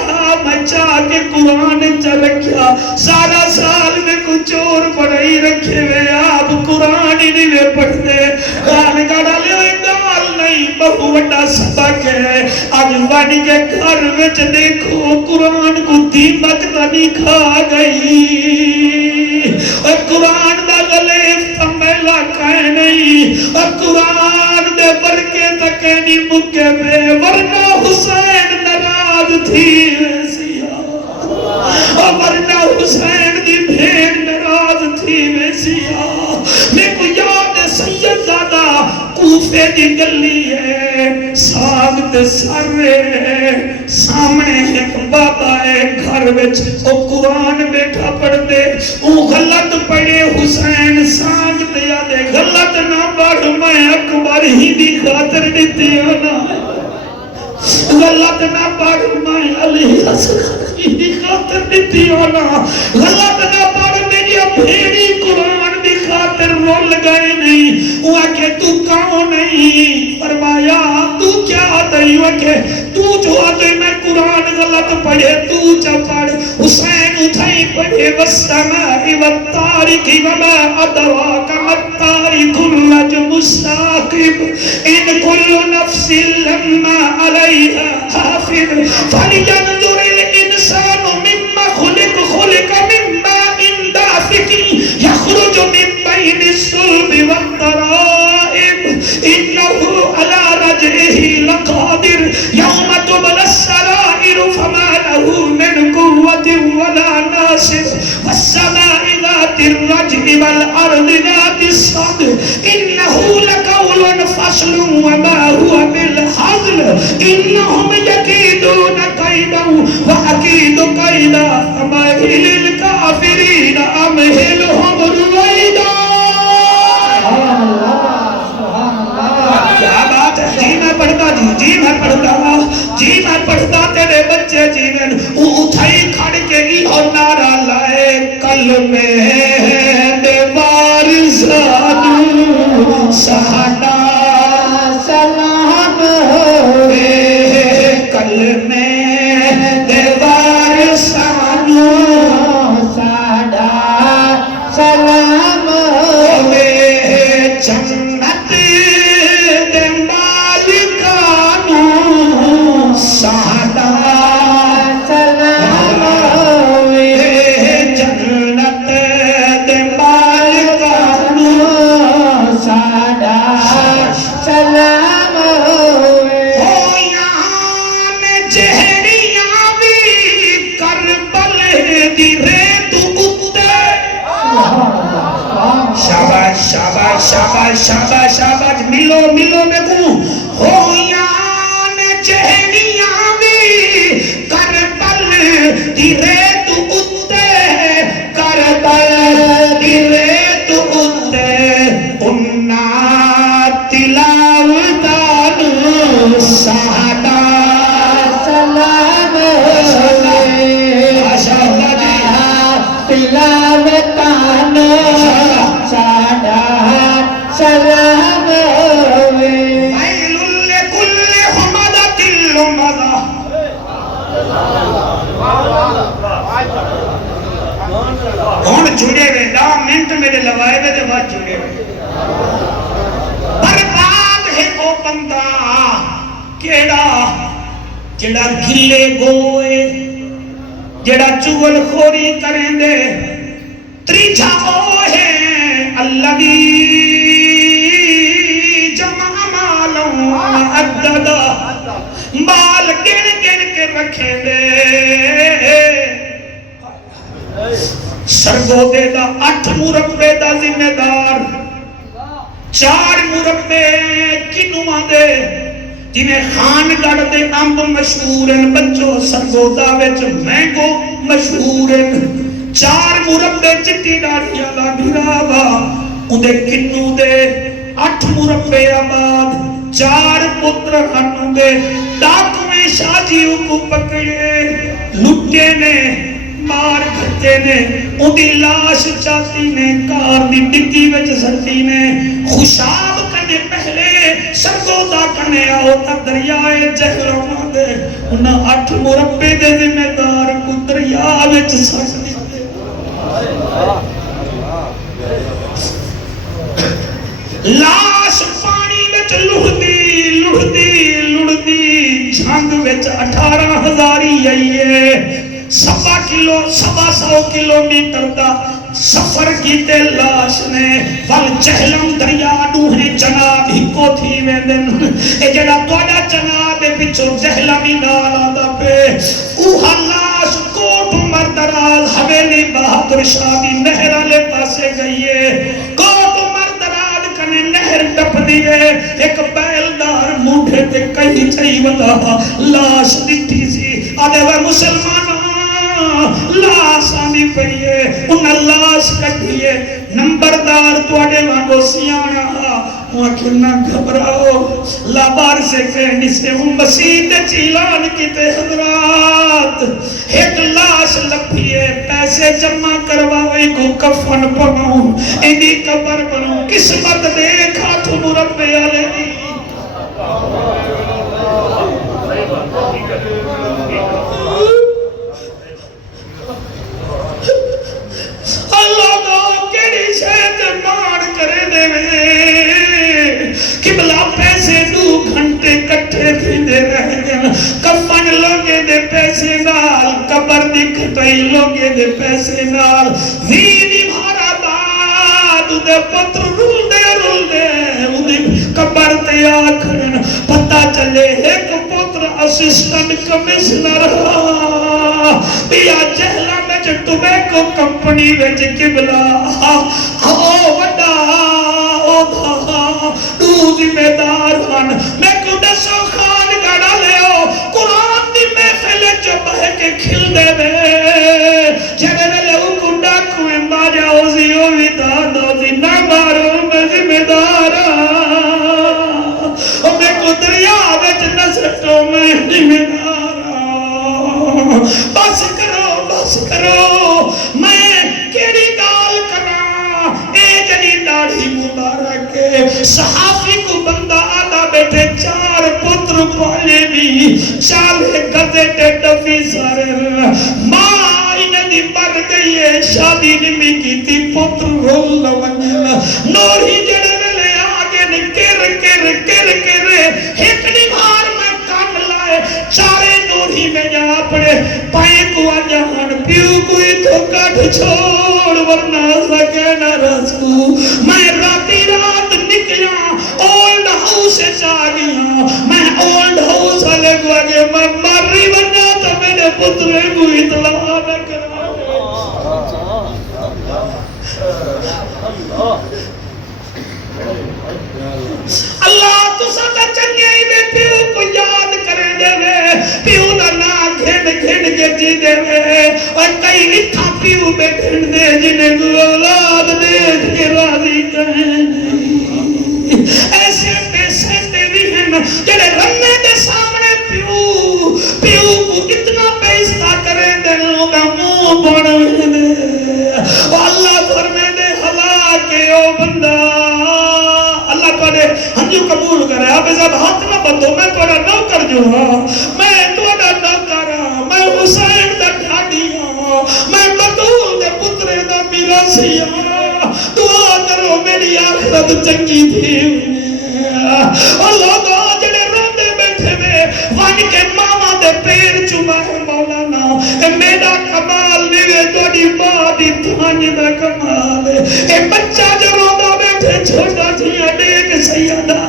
میں چاہ کے قرآن چل رکھیا. سارا سال میں کچھ اور پڑھائی رکھے ہوئے آپ قرآن ہی نہیں پڑھتے. آنے گاڑا لے بہو وڈا سبق ہے. آج وانی کے گھر وچ دیکھو قرآن کو دیمک نہیں کھا گئی. اور قرآن دا غلیف تمیلا کہے نہیں اور قرآن دے برکے تکے نہیں مکے بے ورنہ حسین نراز تھی ویسیا. اور ورنہ حسین دی بھیڑ نراز تھی ویسیا. میں کو یاد ہے سید زادہ کوفے دی گلی ہے ساگ تے سارے سامنے ایک بابا ہے گھر وچ او قرآن بیٹھا پڑھ دے. او غلط پڑھے حسین ساگ تے آدھے غلط نہ پڑھ میں اکبر ہی دی خاطر دیتے ہونا. غلط نہ پڑھ میں علی حسن ہی دی خاطر دیتے ہونا. غلط نہ پڑھ میری بھیڑی قرآن دی خاطر رول گئے نہیں. وہ کہ تو کون نہیں فرمایا تو کیا دئی. وہ کہ تو جو آدھے میں قرآن غلط پڑھے تو جا پڑھ. حسین اتھائی پڑھے والسماء والطارق وما ادراک ما الطارق النجم الثاقب ان كل نفس لما عليها حافظ فلينظر الانسان مما خلق من ماء دافق يخرج من بين الصلب والترائب انه على رجعه لقادر يوم تبلى السرائر فما له من قوة ولا ناصر والسماء ذات الرجع والأرض ذات الصدع إنه لقول فصل وما هو بالحزن إنهم يكيدون كيدا وأكيد كيدا فمهل الكافرين أمهلهم رويدا. کیا بات ہے جی میں پڑھتا جی میں پڑھتا تیرے بچے جیون اٹھائی کھڑ کے ایہو نعرہ لائے کلمے دے وارثانو ساڈا سلام ہوئے. کلمے دے وارثانو ساڈا سلام ہوئے. جنت دے مالکانو ساڈا سلام ہوئے. جنت دے مالکانو ساڈا سلام ہوئے. ہویاں جہڑیاں بھی کربل دی ریت اُتے. شاباش شاباش شاباش شاباش شاباش ملو میں کو. ہویاں جہڑیاں بھی کربل دی ریت اُتے. کربل دی ریت اُتے انہاں تلاوتانو ساڈا سلام ہوئے. تلاوتانو جڑے وے 10 منٹ میرے لوائے وے دے بعد جڑے وے برباد ہے او بندہ کیڑا جڑا گلے گوئے جڑا چغل خوری کریں دے تریجا او ہے الذی جمع مالوں عددا مال گن گن کے رکھیں دے سرگودے دا 8 مربے دا ذمہ دار 4 مربے کنواں دے جنہیں خان گڑھ دے امب مشہور ہیں بچوں سرگودا وچ مینگو مشہور ہیں 4 مربے چٹی ڈاڑی والا بھراوا اندے کنو دے 8 مربے آباد 4 پتر ہنو دے ڈاکویں شاجیوں کو پکڑے لٹے نے مار گھٹے نے اندی لاش چاہتی نے کار دی ڈگی وچ سٹی نے خوشاب کنے پہلے سرگودا کنے آؤ تا دریائے جہلوں دے انہاں 8 مربے دے ذمہ دار کو دریا وچ سٹ دیتے لاش پانی وچ لڑدی جھنگ وچ 18,000 آئیے 100 کلومیٹر دا سفر کیتے لاش نے ول جہلم دریا ڈوہیں جناب ہی کو تھی ویندن اے جڑا توڑا جناب دے پچھو جہلمی نال آدھا پہ اوہا لاش کوٹ مردرال حویلی بہادر شاہ دی نہر لے پاسے گئیے کوٹ مردرال کنے نہر ٹپ دیئے ایک بیلدار موڑے تے کہیں چاہی ودا لاش ڈٹھی سی آدھے وہ مسلمانوں لاش آنی پڑیے انہا لاش کٹھیے نمبردار توڑے وانگو سیانا وہاں کیوں گھبراؤ لابار سے کہنی سے ہوں مسیح چیلان کی تے حضرات ایک لاش لپیے پیسے جمع کرواوئی کو کفن پناؤں انہی قبر بناؤں قسمت دیکھا تو مربے آلے دی اللہ دو کیڑی شہد مان کرے دے میں قبلہ پیسے 2 گھنٹے کٹھے تھی دے رہ گئے کفن لوگے دے پیسے نال قبر دی کھٹائی لوگے دے پیسے نال ویدی بھارا باد دے پتر رول دے قبر تے آکھن پتہ چلے ایک پتر اسسٹنٹ کمشنر بیا جہلہ میں ٹوبے کو کمپنی وچ قبلہ آؤ وڈا او بھا دو ذمہ دار ہن میں کو دسو خان گڑا لیو قرآن دی محفل جو بہ کے کھل دے وے جڑے ویلے او کنڈا کویں باجا اوزی او وی دادوزی نہ مارو میں ذمہ دار او میں کو دریا وچ نسٹو میں ذمہ دار بس کرو میں کیڑی گال کرا اے جنی داڑھی مبارک صحافی کو بندہ آدھا بیٹھے 4 پتر پالے بھی چالے گزے تے ڈفی سارے ماں انہیں دی مر گئی ہے شادی نمی کی تھی پتر رول لونجل نوری جڑے ملے آگے کر ایک نمار میں کام لائے 4 نوری میں جا پڑے پائے کو آجان پیو کوئی تو کٹ چھوڑ ورنہ سکے نہ رسو میں راتی رات نکلیاں اولڈ ہاؤس چا گیا میں اولڈ ہاؤس والے کو آگے میں مری ورنہ تو میرے پترے کو اطلاع نہ کرا اللہ تو ساتھ چنگے ہی میں پیو کو یاد کرے دے وے پیو دا نا گھن کے جی دے وے اور کئی نتھا پیو میں گھن دے جنہیں کو اولاد دے کے راضی کہیں ایسے پیسے دے بھی ہیں جنہیں رمے دے سامنے پیو کو اتنا پیسہ کرے دے لوگا منہ بڑھوے دے اللہ فرمے دے حلا کے او بندہ ہنجو قبول کرے آپ ازاد ہاتھ نہ بندو میں توڑا نوکر جو ہاں میں توڑا نوکر ہاں میں حسین دا ڈھاڑی ہاں میں مدول دے پترے دا میرا عورت چنگی تھی اور لوگ جڑے روندے بیٹھے میں ون کے ماما دے پیر چوما ہے مولانا اے میرا کمال نہیں توڑی ماں دی تھانج دا کمال اے بچہ جو روندا بیٹھے چھوٹا جھیا دیکھ سیدہ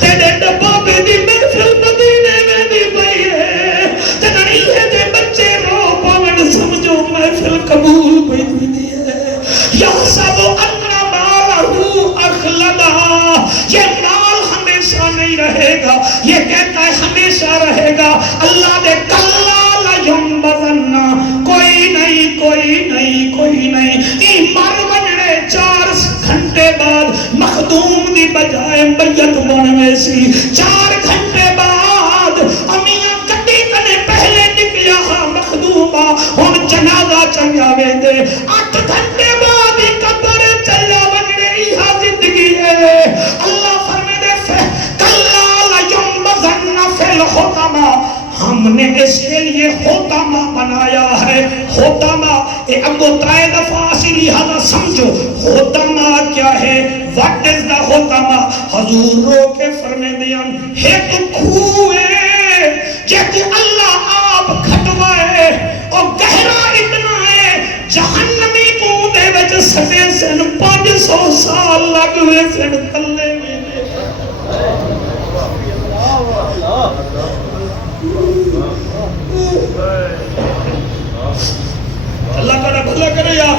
تیرے ڈبابے دی محفل مدینے میں دی پئی ہے تنڑی ہے تے بچے رو پاون سمجھو محفل قبول پئی دی ہے یا سب انہ مالہو اخلدہ یہ مال ہمیشہ نہیں رہے گا یہ کہتا ہے ہمیشہ رہے گا اللہ دے کلال ینبذنہ کوئی نہیں کوئی نہیں کوئی نہیں ایمان بننے 4 گھنٹے بعد مخدوم دی بجائے بیت بنوے سی 4 گھنٹے بعد امیاں کٹی کنے پہلے نکلیا ہاں مخدومہ ہم جنازہ چنگاوے دے 8 گھنٹے بعد ہی قبر چلا بننے یہاں زندگی ہے اللہ فرمے دے کلال ینبذنہ فی الحطمہ ہم نے اس کے لیے ہوتامہ بنایا ہے ہوتامہ ایک اب 3 دفعہ اسی لہذا سمجھو ہوتامہ کیا ہے what is the ہوتامہ حضور رو کے فرمے دیاں ہے تو کھوئے جے کو اللہ آپ کھٹوائے اور گہرا اتنا ہے جہنمی کو دے وچ سٹے سن 500 سال لگ ہوئے سن تلے میں اللہ کا بھلا کرے یا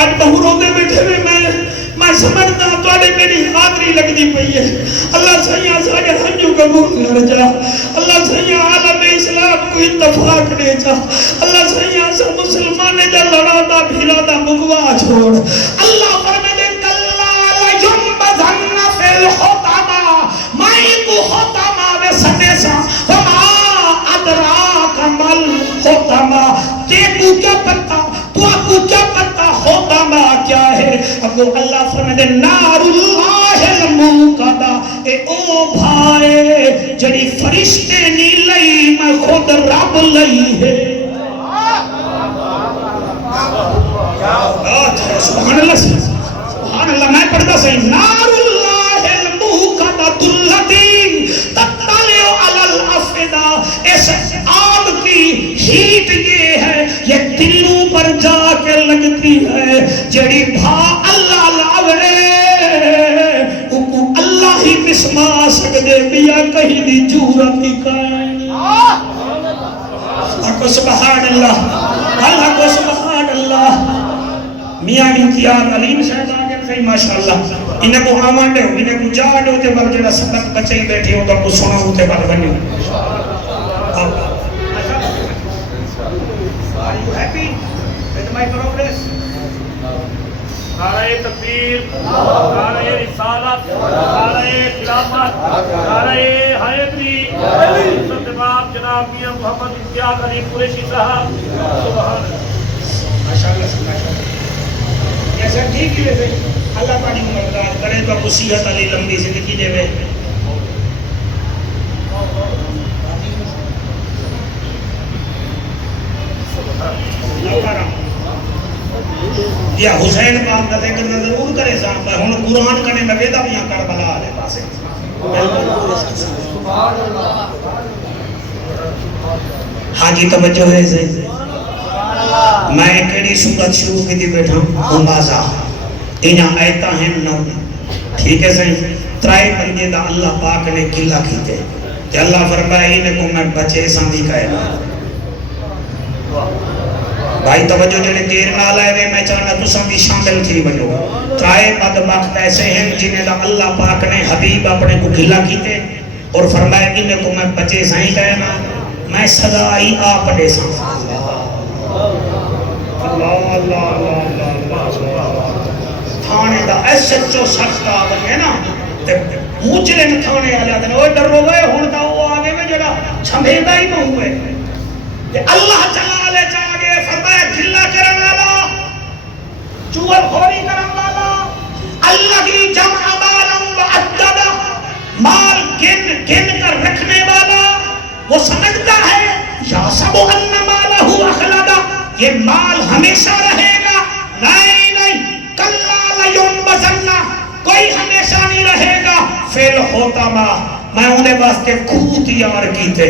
آج بہروں دے بیٹھے میں سمجھتا تو آنے میری حاضری لگ دی پئی ہے اللہ سیاں ساگے ہنجو قبول کر جا اللہ سیاں عالم اسلام کو اتفاق دے جا اللہ سیاں سا مسلمان جا لڑا دا بھیلا دا مگوا چھوڑ اللہ فرمے دے کلال ینبذنہ فی الحطمہ مائی کو حطمہ وے سنے سا وما ادراک مل حطمہ تیکو کیا پتا تو آپ کو کیا پتا حطمہ کیا ہے اب وہ اللہ فرمائے دے نار اللہ الموقدہ اے او بھائے جڑی فرشتے نہیں لئی میں خود رب لئی ہے سبحان اللہ سبحان اللہ میں پڑھتا صحیح نار اللہ الموقدہ الذی تطلع علی الافئدہ اس آگ کی ہیٹ یہ ہے یہ دلوں پر جا کے لگتی ہے جڑی بھا اللہ لاوے اللہ ہی مسما سکدے بیا کہیں دی جورت کائیں آپ کو سبحان اللہ کو سبحان اللہ میاں امتیاز علیم صاحب آگے صحیح ماشاءاللہ انہیں کو آمان دے ہو انہیں کو جا دے ہوتے بل جڑا سبق بچے ہی بیٹھے ہو تو کو سنا ہوتے بل بنی Are you happy with my progress? نعرہ تکبیر، نعرہ رسالت، نعرہ خلافت، نعرہ حیدری، حضرت امام جناب میاں محمد امتیاز علی قریشی صاحب سبحان ماشاءاللہ ایسا ٹھیک ہی ہے اللہ پاک کی مدد کرے تو آپ کو صحت علی لمبی زندگی دے وے یا حسین پاک کا ذکر ضرور کرے صاحب ہن قرآن کنے نبی دا میاں کربلا والے پاسے حاجی توجہ ہے سے میں کیڑی سورت شروع کی تھی بیٹھا ہوں بازا انہاں ایتا ہیں نو ٹھیک ہے صحیح ترائی بندے دا اللہ پاک نے کلا کیتے کہ اللہ فرمائے انہیں کو میں بچے سامنے کہے بھائی توجہ جنہیں دیر نال آئے وے میں چاہنا تو سب بھی شامل تھی بنو ترائے بدبخت ایسے ہیں جنہیں دا اللہ پاک نے حبیب اپنے کو گھلا کیتے اور فرمائے انہیں کو میں بچے سائیں کہنا میں سزائی آپ دے ساں تھانے دا ایسچو سخت آگے ہے نا مجرم تھانے آ جاتے ہیں وہ ڈر رو گئے ہون دا وہ آگے میں جڑا چھمیدہ ہی نہ ہوئے اللہ جلالے جاگے فرمائے گھلا کرن والا چوہر خوری کرن والا اللہ کی جمع مالا وعددہ مال گن کر رکھنے والا وہ سمجھتا ہے یا سب ان مالہ اخلدہ یہ مال ہمیشہ رہے گا نہیں کلا لینبذنہ کوئی ہمیشہ فعل ہوتا ما میں انہیں واسطے خوہ تیار کیتے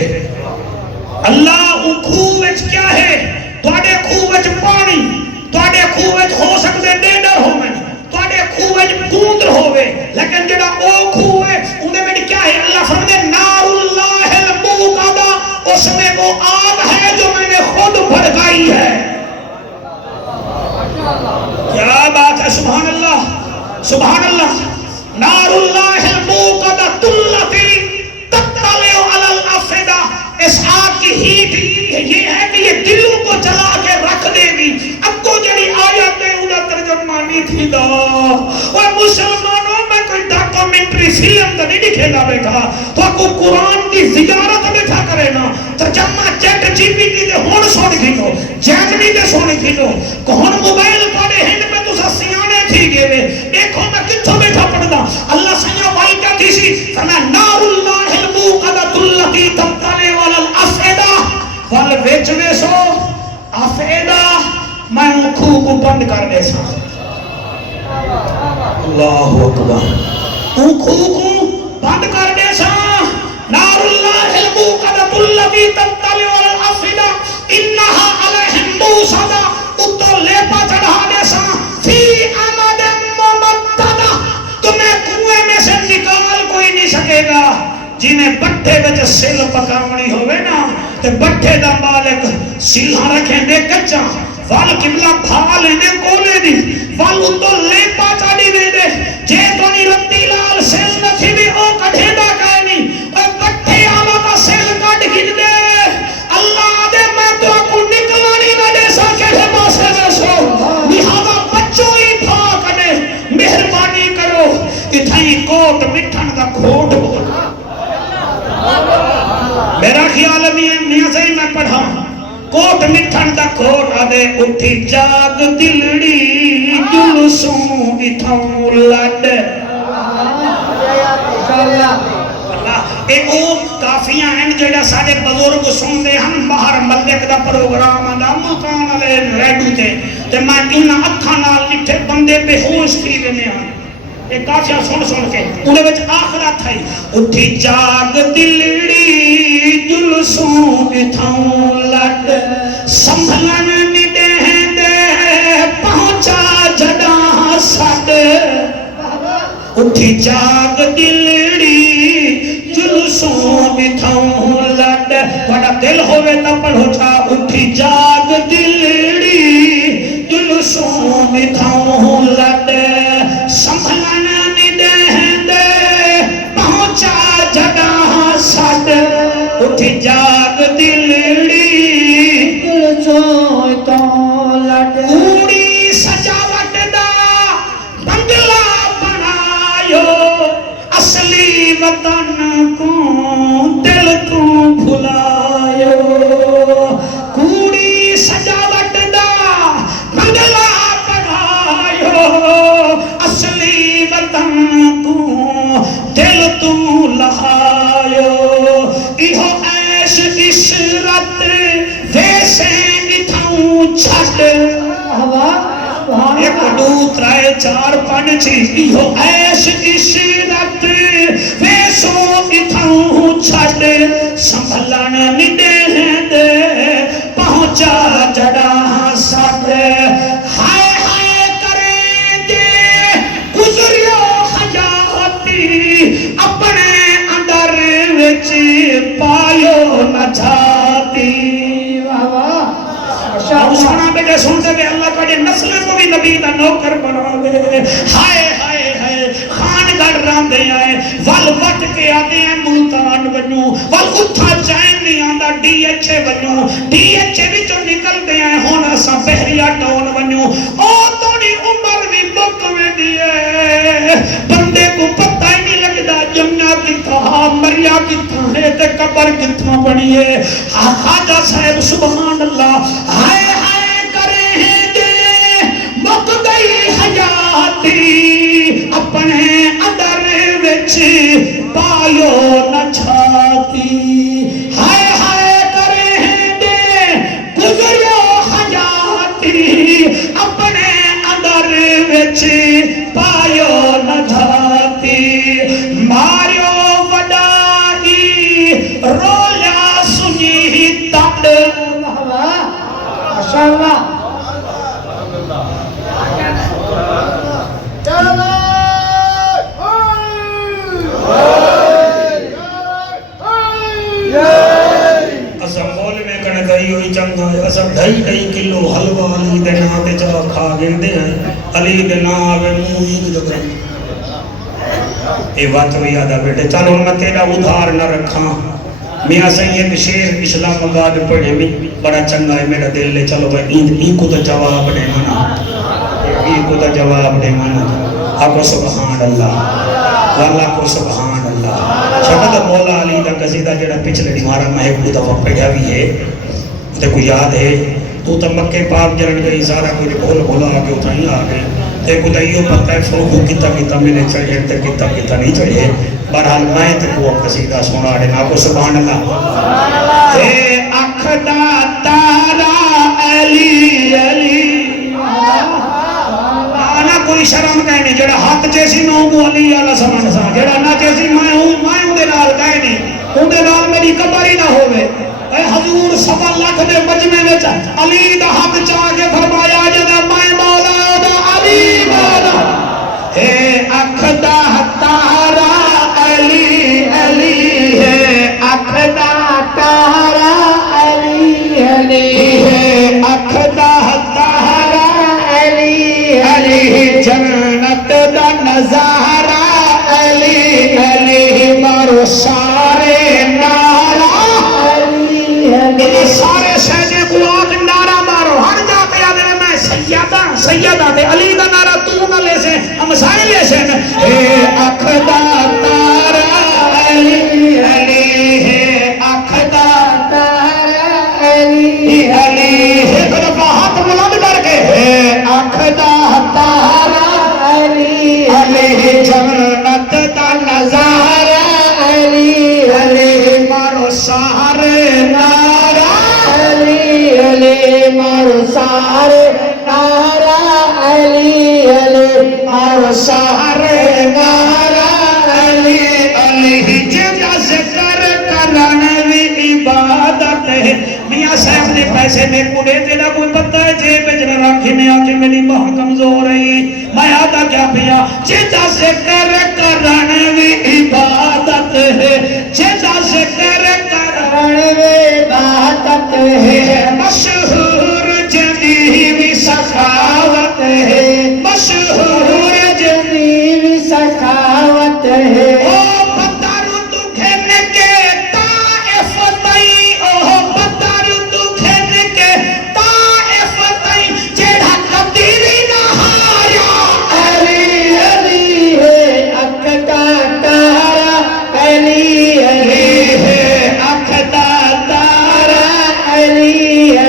اللہ او خوہ وچ کیا ہے تواڈے خوہ وچ پانی تواڈے خوہ وچ ہو سکدے ڈیڈر ہوویں تواڈے خوہ وچ گوندر ہووے لیکن جڑا او خوہ ہے انہیں وچ کیا ہے اللہ فرماتے نار اللہ الموقدہ اس میں وہ آگ ہے جو میں نے خود بھڑکائی ہے کیا بات ہے سبحان اللہ نار اللہ الموقدہ التي تطلع على الافئدہ اس آگ کی ہیٹ یہ ہے کہ یہ دلوں کو جلا کے رکھ دے گی اب کو جڑی آیت ہے انہاں ترجمانی تھی دا اور مسلمانوں میں کوئی ڈاکومنٹری فلم تو نہیں دکھے گا بیٹا تو کو قرآن کی زیارت بیٹھا کرے نا ترجمہ چیٹ جی پی ٹی دے ہون سن کھینو جیمنی دے سن کھینو کون موبائل پڑے ہند میں تو سیانے تھی گئے دیکھو میں کتھوں بیٹھا پڑھدا اللہ سیاں بھائی کیا تھی سی فرمایا نار اللہ الموقدہ التي تطلع على الافئدہ ول وچ ویسو افئدہ میں خوہ کو بند کر دے سا اللہ اکبر خوہ کو بند کر دے سا نار اللہ الموقدہ التي تطلع على الافئدہ انها علیہم موصدہ اتو لیپا چڑھا دے سا فی امد ممددہ تمہیں کنویں میں سے نکال کوئی نہیں سکے گا جنہیں بٹھے وچ سل پکاونی ہوئے نا تے بٹھے دا مالک سلہاں رکھیں دے کچا وال قبلہ بھا لینے کولے دی وال اتو لیپا چاڑی دے دے جے تو نہیں رتی لال سل نتھی بھی او کڑھے دا کہے نہیں اور بٹھے آلا کا سل کٹ گھن دے اللہ دے میں تو کو نکلانی نہ دے سا کہے باسے دے سو لہذا بچوں ہی بھا کنے مہربانی کرو اتھائی کوٹ مٹھن دا کھوٹ بول میرا خیال میاں صحیح میں پڑھا کوٹ مٹھن دا کھوٹ آدھے اٹھی جاگ دلڑی جلسوں اتھاؤں لڈ اے او کافیاں ہیں جڑا سارے بزرگ سن دے ہم باہر ملک دا پروگرام آدھا ملکان علیہ ریڈو تے میں انہاں اکھاں نال لٹھے بندے بے ہوش تھی وینے ہاں ایک کافیاں سن کے انہیں وچ آخرت ہے اٹھی جاگ دلڑی جلسوں اتھاؤں لڈ سنبھلن نڈیں دے پہنچا جڑا سڈ اٹھی جاگ دلڑی جلسوں اتھاؤں لڈ بڑا دل ہوئے تا پڑھو چھا اٹھی جاگ دلڑی جلسوں اتھاؤں لڈ سنبھلن نڈیں دے پہنچا جڑا سڈ اٹھی جاگ دلڑی جلسوں اتھاؤں لڈ کوڑی سجاوٹ دا بنگلہ بنایو اصلی وطن کو دل تو بھلایو کوڑی سجاوٹ دا بنگلہ بنایو اصلی وطن کو دل تو لہایو ایہو ایش عشرت ویسے اتھاؤں چھٹ ایک دو ترائے چار پانچ ایہو ایش عشرت ویسو اتھاؤں چھٹ سنبھلن نڈیں دے پہنچا جڑا سڈ ہائے ہائے کریں دے گزریو حیاتی اپنے اندر وچ پایو نہ جاتی سونا بیٹے سنتے گئے اللہ کا نسل کو بھی نبی دا نوکر بنا دے ہائے ہائے ہائے خان گڑھ راندے آئے ول وٹ کے آدھے ہیں ملتان بنو ول اتھا چین نہیں آندہ ڈی ایچ اے بنو ڈی ایچ اے بھی جو نکل دے آئے ہونا سا بحریہ ٹون بنو او تونی عمر بھی مکوے دیئے بندے کو پتہ ہی نہیں لگدا جمنا کی کہا مریا کی تھانے تے قبر کی تھا بنیے خواجہ صاحب سبحان اللہ ہائے ہائے کریں دے مک گئی حیاتی اپنے اندر وچ پایو نہ چھاتی ہائے ہائے کریں دے گزریو حیاتی اپنے اندر وچ پایو نہ چھاتی ڈھائی کلو حلوہ علی دے نا تے چا کھا گندے ہیں علی دے نا آوے منہ ہی جو کریں اے بات بھی یاد ہے بیٹے چلو میں تیرا ادھار نہ رکھاں میاں سید شیر اسلام آباد پڑھے میں بڑا چنگا ہے میرا دل لے چلو بھائی این کو تو جواب دے منا این کو تو جواب دے منا آپ کو سبحان اللہ واللہ کو سبحان اللہ شکت مولا علی دا قصیدہ جڑا پچھلے دیوارا میں ایک دفعہ پڑھا بھی ہے تے کو یاد ہے تو تا مکہ پاک جرن گئی سارا کوئی بھول بھولا آگے اتھائیں آگے تے کو تایو پتہ ہے فوقو کتا میں نے چڑھے تے کتا نہیں چڑھے برحال میں تے کو قصیدہ سنا رہے نا کو سبحان اللہ اے اکھدا تارا علی علی آنا کوئی شرم کہنے جڑا حق جیسی نو کو علی اللہ سمان سا جڑا نہ جیسی میں ہوں دے نال کہنے ہوں دے نال میری قبر ہی نہ ہوئے اے حضور سبا لاکھ دے مجمع نے علی دا حق چاہ کے فرمایا جدا میں مولا دا علی مولا اے اکھ دا تارا علی علی ہے اکھ دا تارا علی علی ہے اکھ دا تارا علی علی جنت دا نظارہ علی علی مارو سارے نارا سارے شہدے کو آگ نعرہ مارو ہر جا کے یاد ہے میں سیدہ تے علی دا نعرہ تو نہ لے سے ہم سائے لے سے اے اکھ دا تارا علی علی ہے اکھ دا تارا علی علی ہے پھر ہاتھ بلند کر کے اے اکھ دا تارا علی علی جنت دا نظارہ علی علی مارو سارے مارو سارے نارا علی علی مارو سارے نارا علی علی جا ذکر کرن بھی عبادت ہے میاں صاحب نے پیسے میں پورے تیرا کوئی پتہ ہے جے بجر رکھی میں آنکھیں میری ماں کمزور رہی میں آدھا کیا پیا جا ذکر کرن بھی عبادت ہے جا ذکر کرن بھی عبادت ہے مشہور جنیوی سخاوت ہے مشہور جنیوی سخاوت ہے او پتر تو کھن کے طائف تئی او پتر تو کھن کے طائف تئی جیڑا قدیری نہایا علی علی ہے اکھ دا تارا علی علی ہے اکھ دا تارا علی علی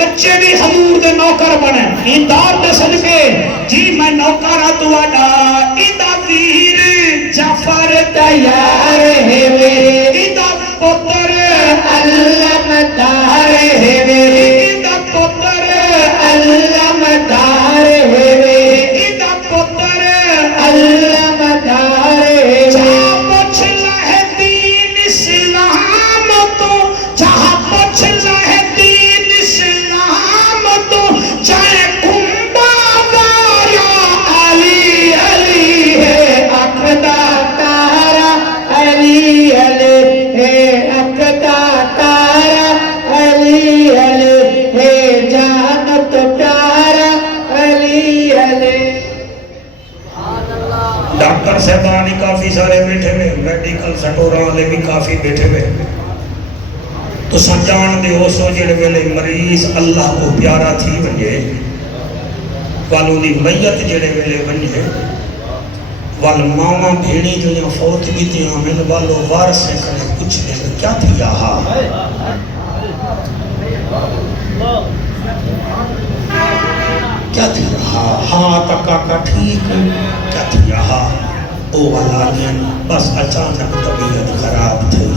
بچے بھی حضور دے نوکر بنے ایندار دے صدقے جی میں نوکر تو اڈا ایدہ ویر جعفر تیار ہے ایدہ پتر علم دار ہے ایدہ پتر علم دار ہے ایدہ پتر علم دار ہے جہاں پوچھ لہ دین اسلام تو جہاں پوچھ لہ دین اسلام تو چاہے کنبا دارا علی علی ہے اکھ دا تارا علی علی ہے اکھ دا تارا علی علی ہے جانت پیارا علی علی ڈاکٹر صاحبانی کافی سارے بیٹھے ہوئے میڈیکل سٹوراں والے بھی کافی بیٹھے ہوئے تو سجان دے ہو سو جڑے ویلے مریض اللہ کو پیارا تھی ونجے والوں دی میت جڑے ویلے ونجے وال ماما بھیڑی جو یا فوت بھی تھی آمین والو وار سے کرے کچھ دے کیا تھی آہا کیا تھی رہا ہاں تکا کا ٹھیک کیا تھی رہا او والا بس اچانک طبیعت خراب تھی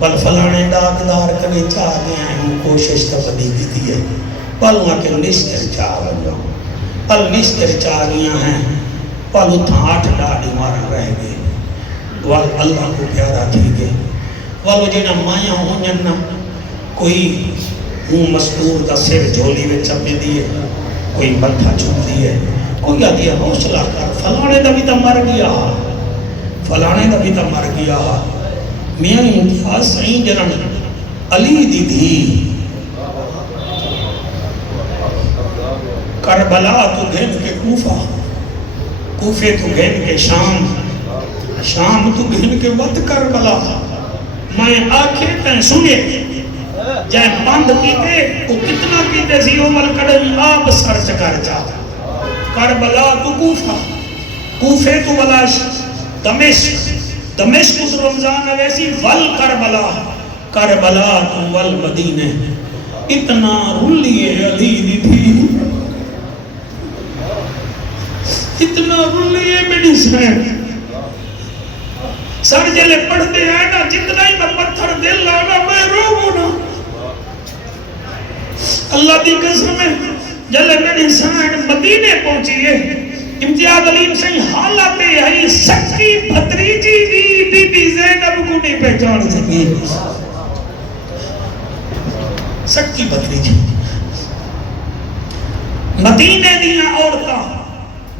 پل فلانے ڈاکدار کنے چاہ گیا ہیں کوشش تو بڑی کی دی ہے پل وہاں کے نشتر چاہ بجاؤ پل نشتر چاہ گیا ہیں پل اتھا 8 ڈاڑی مارا رہ گئے وال اللہ کو پیارا تھی گئے والو جنہ مائیاں ہونجن نا کوئی مستور دا سر جھولی میں چپے دیئے کوئی متھا چھپ دیئے کوئی آدھی حوصلہ کر فلانے دا بھی تا مر گیا فلانے دا بھی تا مر گیا میاں امتیاز سائیں جنن علی دی دھی کربلا تو گھن کے کوفہ کوفے تو گھن کے شام شام تو گھن کے وقت کربلا میں آنکھیں تین سنے جائے بند کیتے وہ کتنا کیتے سی عمر کڑھن آپ سرچ کر جاتا کربلا تو کوفہ کوفے تو بلاش دمشق دمشق اس رمضان ویسی ول کربلا کربلا تو ول مدینہ اتنا رلیے علی دی تھی اتنا رلیے میری سین سر جلے پڑھتے ہیں نا جتنا ہی میں پتھر دل لانا میں رو نا اللہ دی قسم ہے جلے میری سین مدینے پہنچیے امتیاز علیم سے حالت ہے سکی بھتریجی دی بی بی زینب کو نہیں پہچان سکی سکی بھتریجی مدینے دیاں عورتاں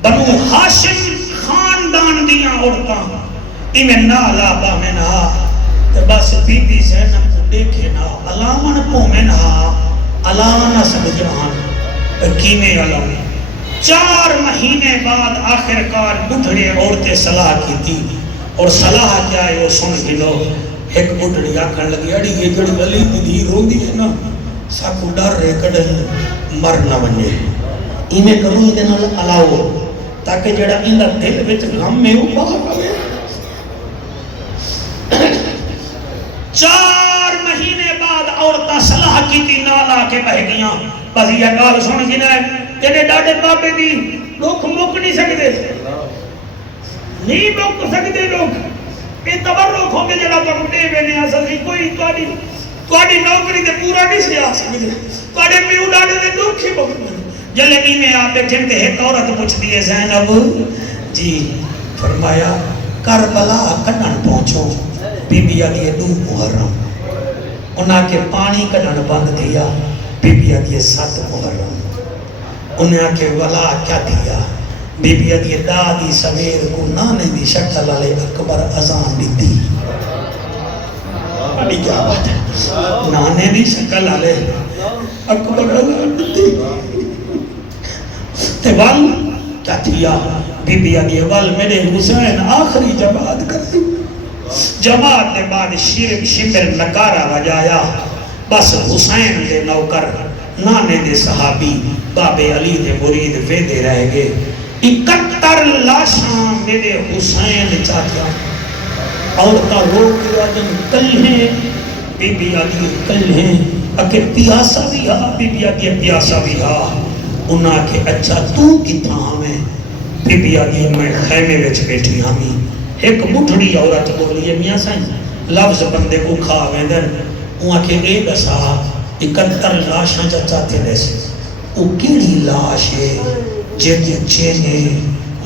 بنو ہاشم خاندان دیاں عورتاں انہیں نالا باہمیں نہا تو بس بی بی زینب کو دیکھے نا علامن پومیں نہا علامن سمجھان کینے علام 4 مہینے بعد آخرکار بڑھڑے عورتیں صلاح کی تھی اور صلاح کیا ہے وہ سن گلو ایک بڑھڑی آکھن لگی اڑی یہ جڑی علی دی رو دی ہے نا ساکو ڈر رہے کڑھے مر نہ بنجے انہیں کرو ہی دینا علاؤ تاکہ جڑا اندر دل وچ غم میں وہ باہر آئے 4 مہینے بعد عورتہ صلاح کی تھی نالا کے بہ گیاں بس یہ گال سن گنا ہے تیرے ڈاڑے بابے دی لوگ مک نہیں سکتے نہیں مک سکتے لوگ یہ تبرک ہوں گے جڑا بکتے میں نہیں آ سکتی کوئی توڑی نوکری دے پورا نہیں سے آ سکتے توڑے پیو ڈاڑے دے دکھ ہی بکتے جلے بھی میں آپ جن کے ایک عورت پوچھ دیئے زینب جی فرمایا کربلا کڑن پہنچو بی بی آدھیے 2 محرم انہاں کے پانی کڑن بند کیا بی بی آدھیے 7 محرم انہیں آکے ولا کیا دیا بی بی آدھیے دادی سویر کو نانے دی شکل علی اکبر ازان دی دی بڑی کیا بات ہے نانے دی شکل علی اکبر ازان دی دی تے وال کیا دیا بی بی آدھیے وال میرے حسین آخری جماعت کر دی جماعت دے بعد شرم شمر نکارہ بجایا بس حسین دے نوکر نانے دے صحابی بابے علی دے مرید ویدے رہ گئے 71 لاشاں میرے حسین چاہتا عورتہ رو کے آدم کل ہیں بی بی آدھی کل ہیں اکے پیاسا بھی ہاں بی بی آدھی پیاسا بھی ہاں انہاں کے اچھا تو کتنا ہمیں بی بی آدھی میں خیمے وچ بیٹھی ہمیں ایک مٹھڑی عورت بولی ہے میاں سائیں لفظ بندے کو کھا ویندن وہاں کے اے دسا 71 لاشاں چاہتے رہے وہ کیڑی لاش ہے جب چینے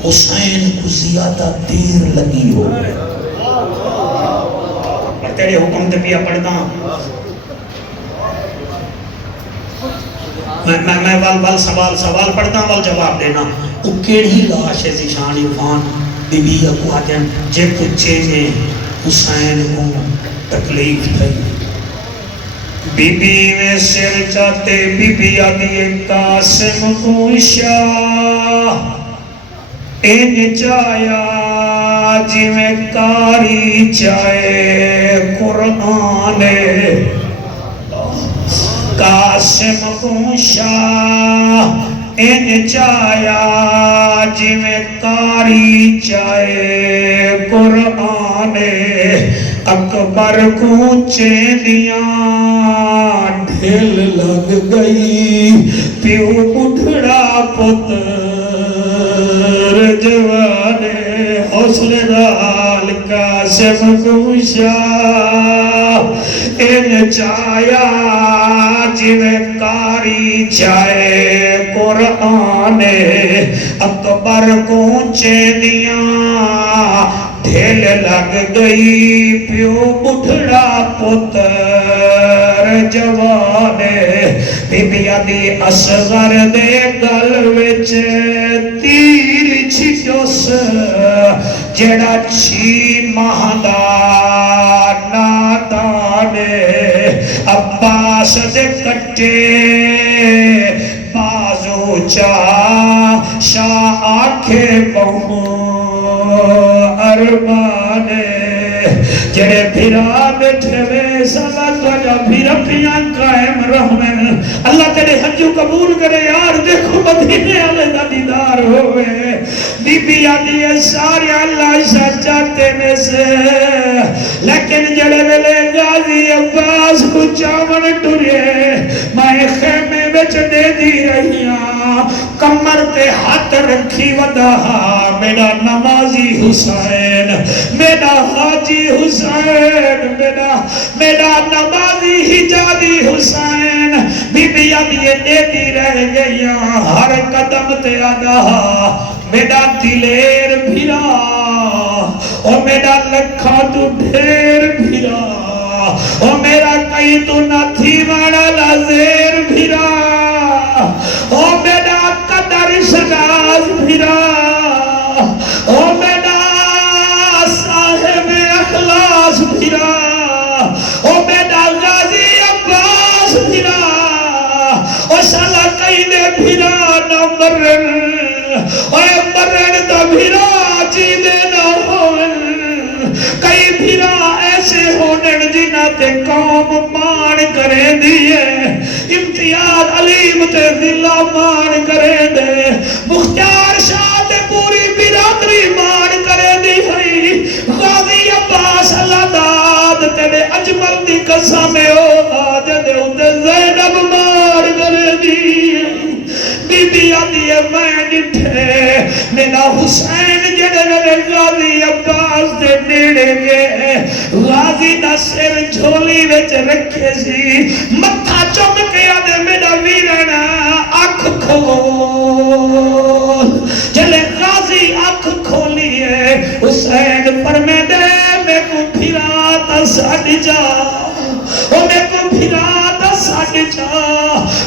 حسین کو زیادہ دیر لگی ہو اور تیرے حکم تے پیا پڑھتا میں وال سوال پڑھتا ہوں وال جواب دینا وہ کیڑی لاش ہے زیشان عرفان بی بی کو آتے ہیں جب چینے حسین کو تکلیف تھی بی بی میں سر چاہتے بی بی آدھی قاسم کو شاہ ان چایا جی میں کاری چاہے قرآن قاسم کو شاہ ان چایا جی میں کاری چاہے قرآن اکبر کو چینیاں ڈھیل لگ گئی پیو بڑھڑا پتر جوانے حوصلے نال قاسم کو شاہ ان چایا جویں کاری چائے قرآن اکبر کونچے دیاں ڈھیل لگ گئی پیو بڑھڑا پتر جوان بی بی دی اصغر دے گل وچ تیر چھیوس جڑا چھی مہدا نادان عباس دے کٹے بازو چاہ شاہ آنکھے بہوں ارمان جڑے بھیرا بیٹھے وے سالت وجہ بھیرا پیاں قائم رحمن اللہ تیرے حجو قبول کرے یار دیکھو مدینے آلے دا دیدار ہوئے بی بی آدھی ہے سارے اللہ سچاتے میں سے لیکن جڑے ویلے غازی عباس کو چاون ٹرے میں خیمے بچ دے دی رہیاں کمر تے ہاتھ رکھی ودا میرا نمازی حسین میرا حاجی حسین میرا نمازی حجابی حسین بی بی آدھیے دیتی رہ گئیاں ہر قدم تے آدھا میرا دلیر بھیرا او میرا لکھا تو ڈھیر بھیرا او میرا کئی تو نہ تھی وانا لازیر بھیرا او میرا قدر شناز بھیرا او میرا صاحب اخلاص بھیرا او میرا غازی عباس بھیرا او سالہ کئی نے بھیرا نہ مرن اوے مرن تو بھیرا جی دینا ہون کئی بھیرا ایسے ہونن جنہ تے قوم مان کریں دیئے امتیاز علیم تے ذلہ مان کریں دے مختار شاہ تے پوری برادری مان کریں دی ہے غازی عباس اللہ داد تیرے اجمل دی قسم آج دے اندے زینب مان کریں دی بی بی آدھی ہے میں ڈٹھے میرا حسین جڑے میرے غازی عباس دے نیڑے گئے غازی دا سر جھولی وچ رکھے سی متھا چوم کے آدھے میرا ویرنا آنکھ کھول جلے غازی آنکھ کھولی ہے حسین فرمے دے میں کو پھرا تا ساڑ جا او میں کو پھرا تا ساڑ جا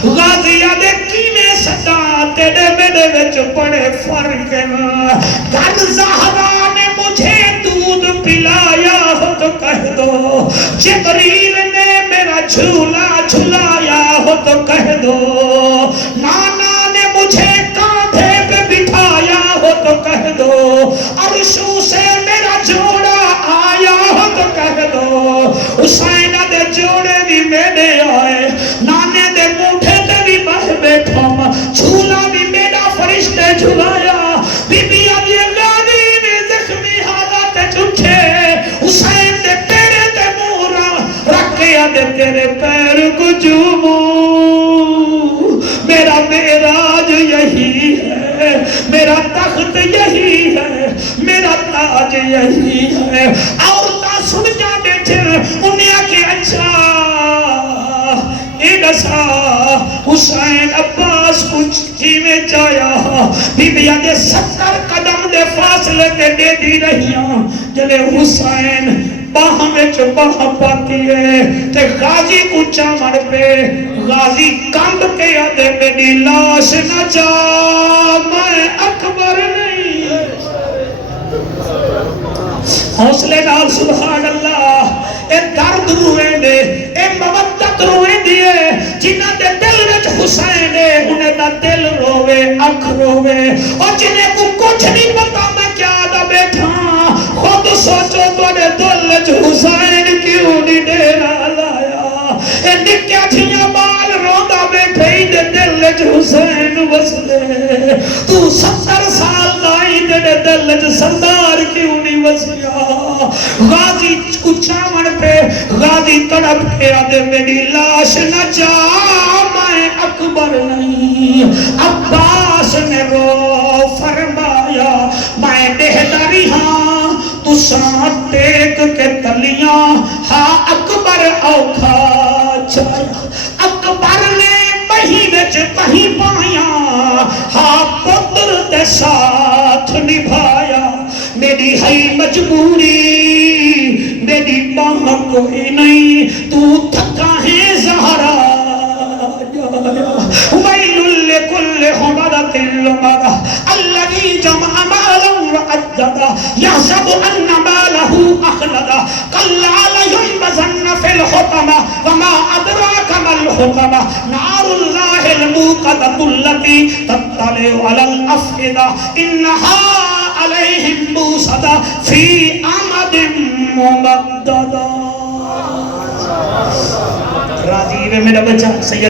غازی آدھے کیویں سدا تیرے میرے وچ بڑے فرق گھر زہرا نے مجھے دودھ پلایا ہو تو کہہ دو جبریل نے میرا جھولا جھلایا ہو تو کہہ دو نانا نے مجھے کاندھے پہ بٹھایا ہو تو کہہ دو عرشوں سے میرا جوڑا آیا ہو تو کہہ دو حسینہ دے جوڑے بھی میرے آئے نانے دے موٹھے تے بھی میں بیٹھا جھولا بھی میرا فرشتے جھلایا بی بی آدھی غازی نے زخمی حالات جھٹھے حسین دے پیرے تے مورا رکھے آدھے تیرے پیر کو جمو میرا معراج یہی ہے میرا تخت یہی ہے میرا تاج یہی ہے عورتاں سن جا بیٹھے انہیں کے اچھا ایڈسا حسین عباس کچھ جی میں جایا بی بی آدھے 70 قدم دے فاصلے کے دے دی رہیاں جلے حسین باہم وچ باہ پاتی ہے تے غازی کو چامڑ پہ غازی کمب کے آدھے میری لاش نہ جا میں اکبر نہیں حوصلے نال سبحان اللہ اے درد روئے دے اے مودت روئے دیئے جنہ دے دل وچ حسین ہے انہیں دا دل روے اکھ روے اور جنہیں کو کچھ نہیں پتا میں کیا دا بیٹھا خود سوچو تو نے دل وچ حسین کیوں نہیں ڈیرا لایا اے نکیا جھیاں بال روندا بیٹھے ہی دے دل وچ حسین وسلے تو 70 سال لائی دے دل وچ سردار کیوں نہیں وسیا غازی کچھاون پہ غازی تڑپ کے آدھے میری لاش نہ جا میں اکبر نہیں عباس نے رو فرمایا میں دہداری ہاں تو ساتھ ٹیک کے تلیاں ہاں اکبر کہیں پایا ہاں پتر دے ساتھ نبھایا میری ہے مجبوری میری ماں کوئی نہیں تو تھکا ہے زہرا ویل لکل حمرۃ لمزہ الذی جمع مالا وعددا یحسب ان مالہ اخلدا کلا لینبذن فی الحطمہ وما ادراک ما الحطمہ نار اللہ الموقدۃ التی تطلع علی الافئدہ انہا علیہم موصدہ فی امد ممددہ راضی ہے میرا بچہ سید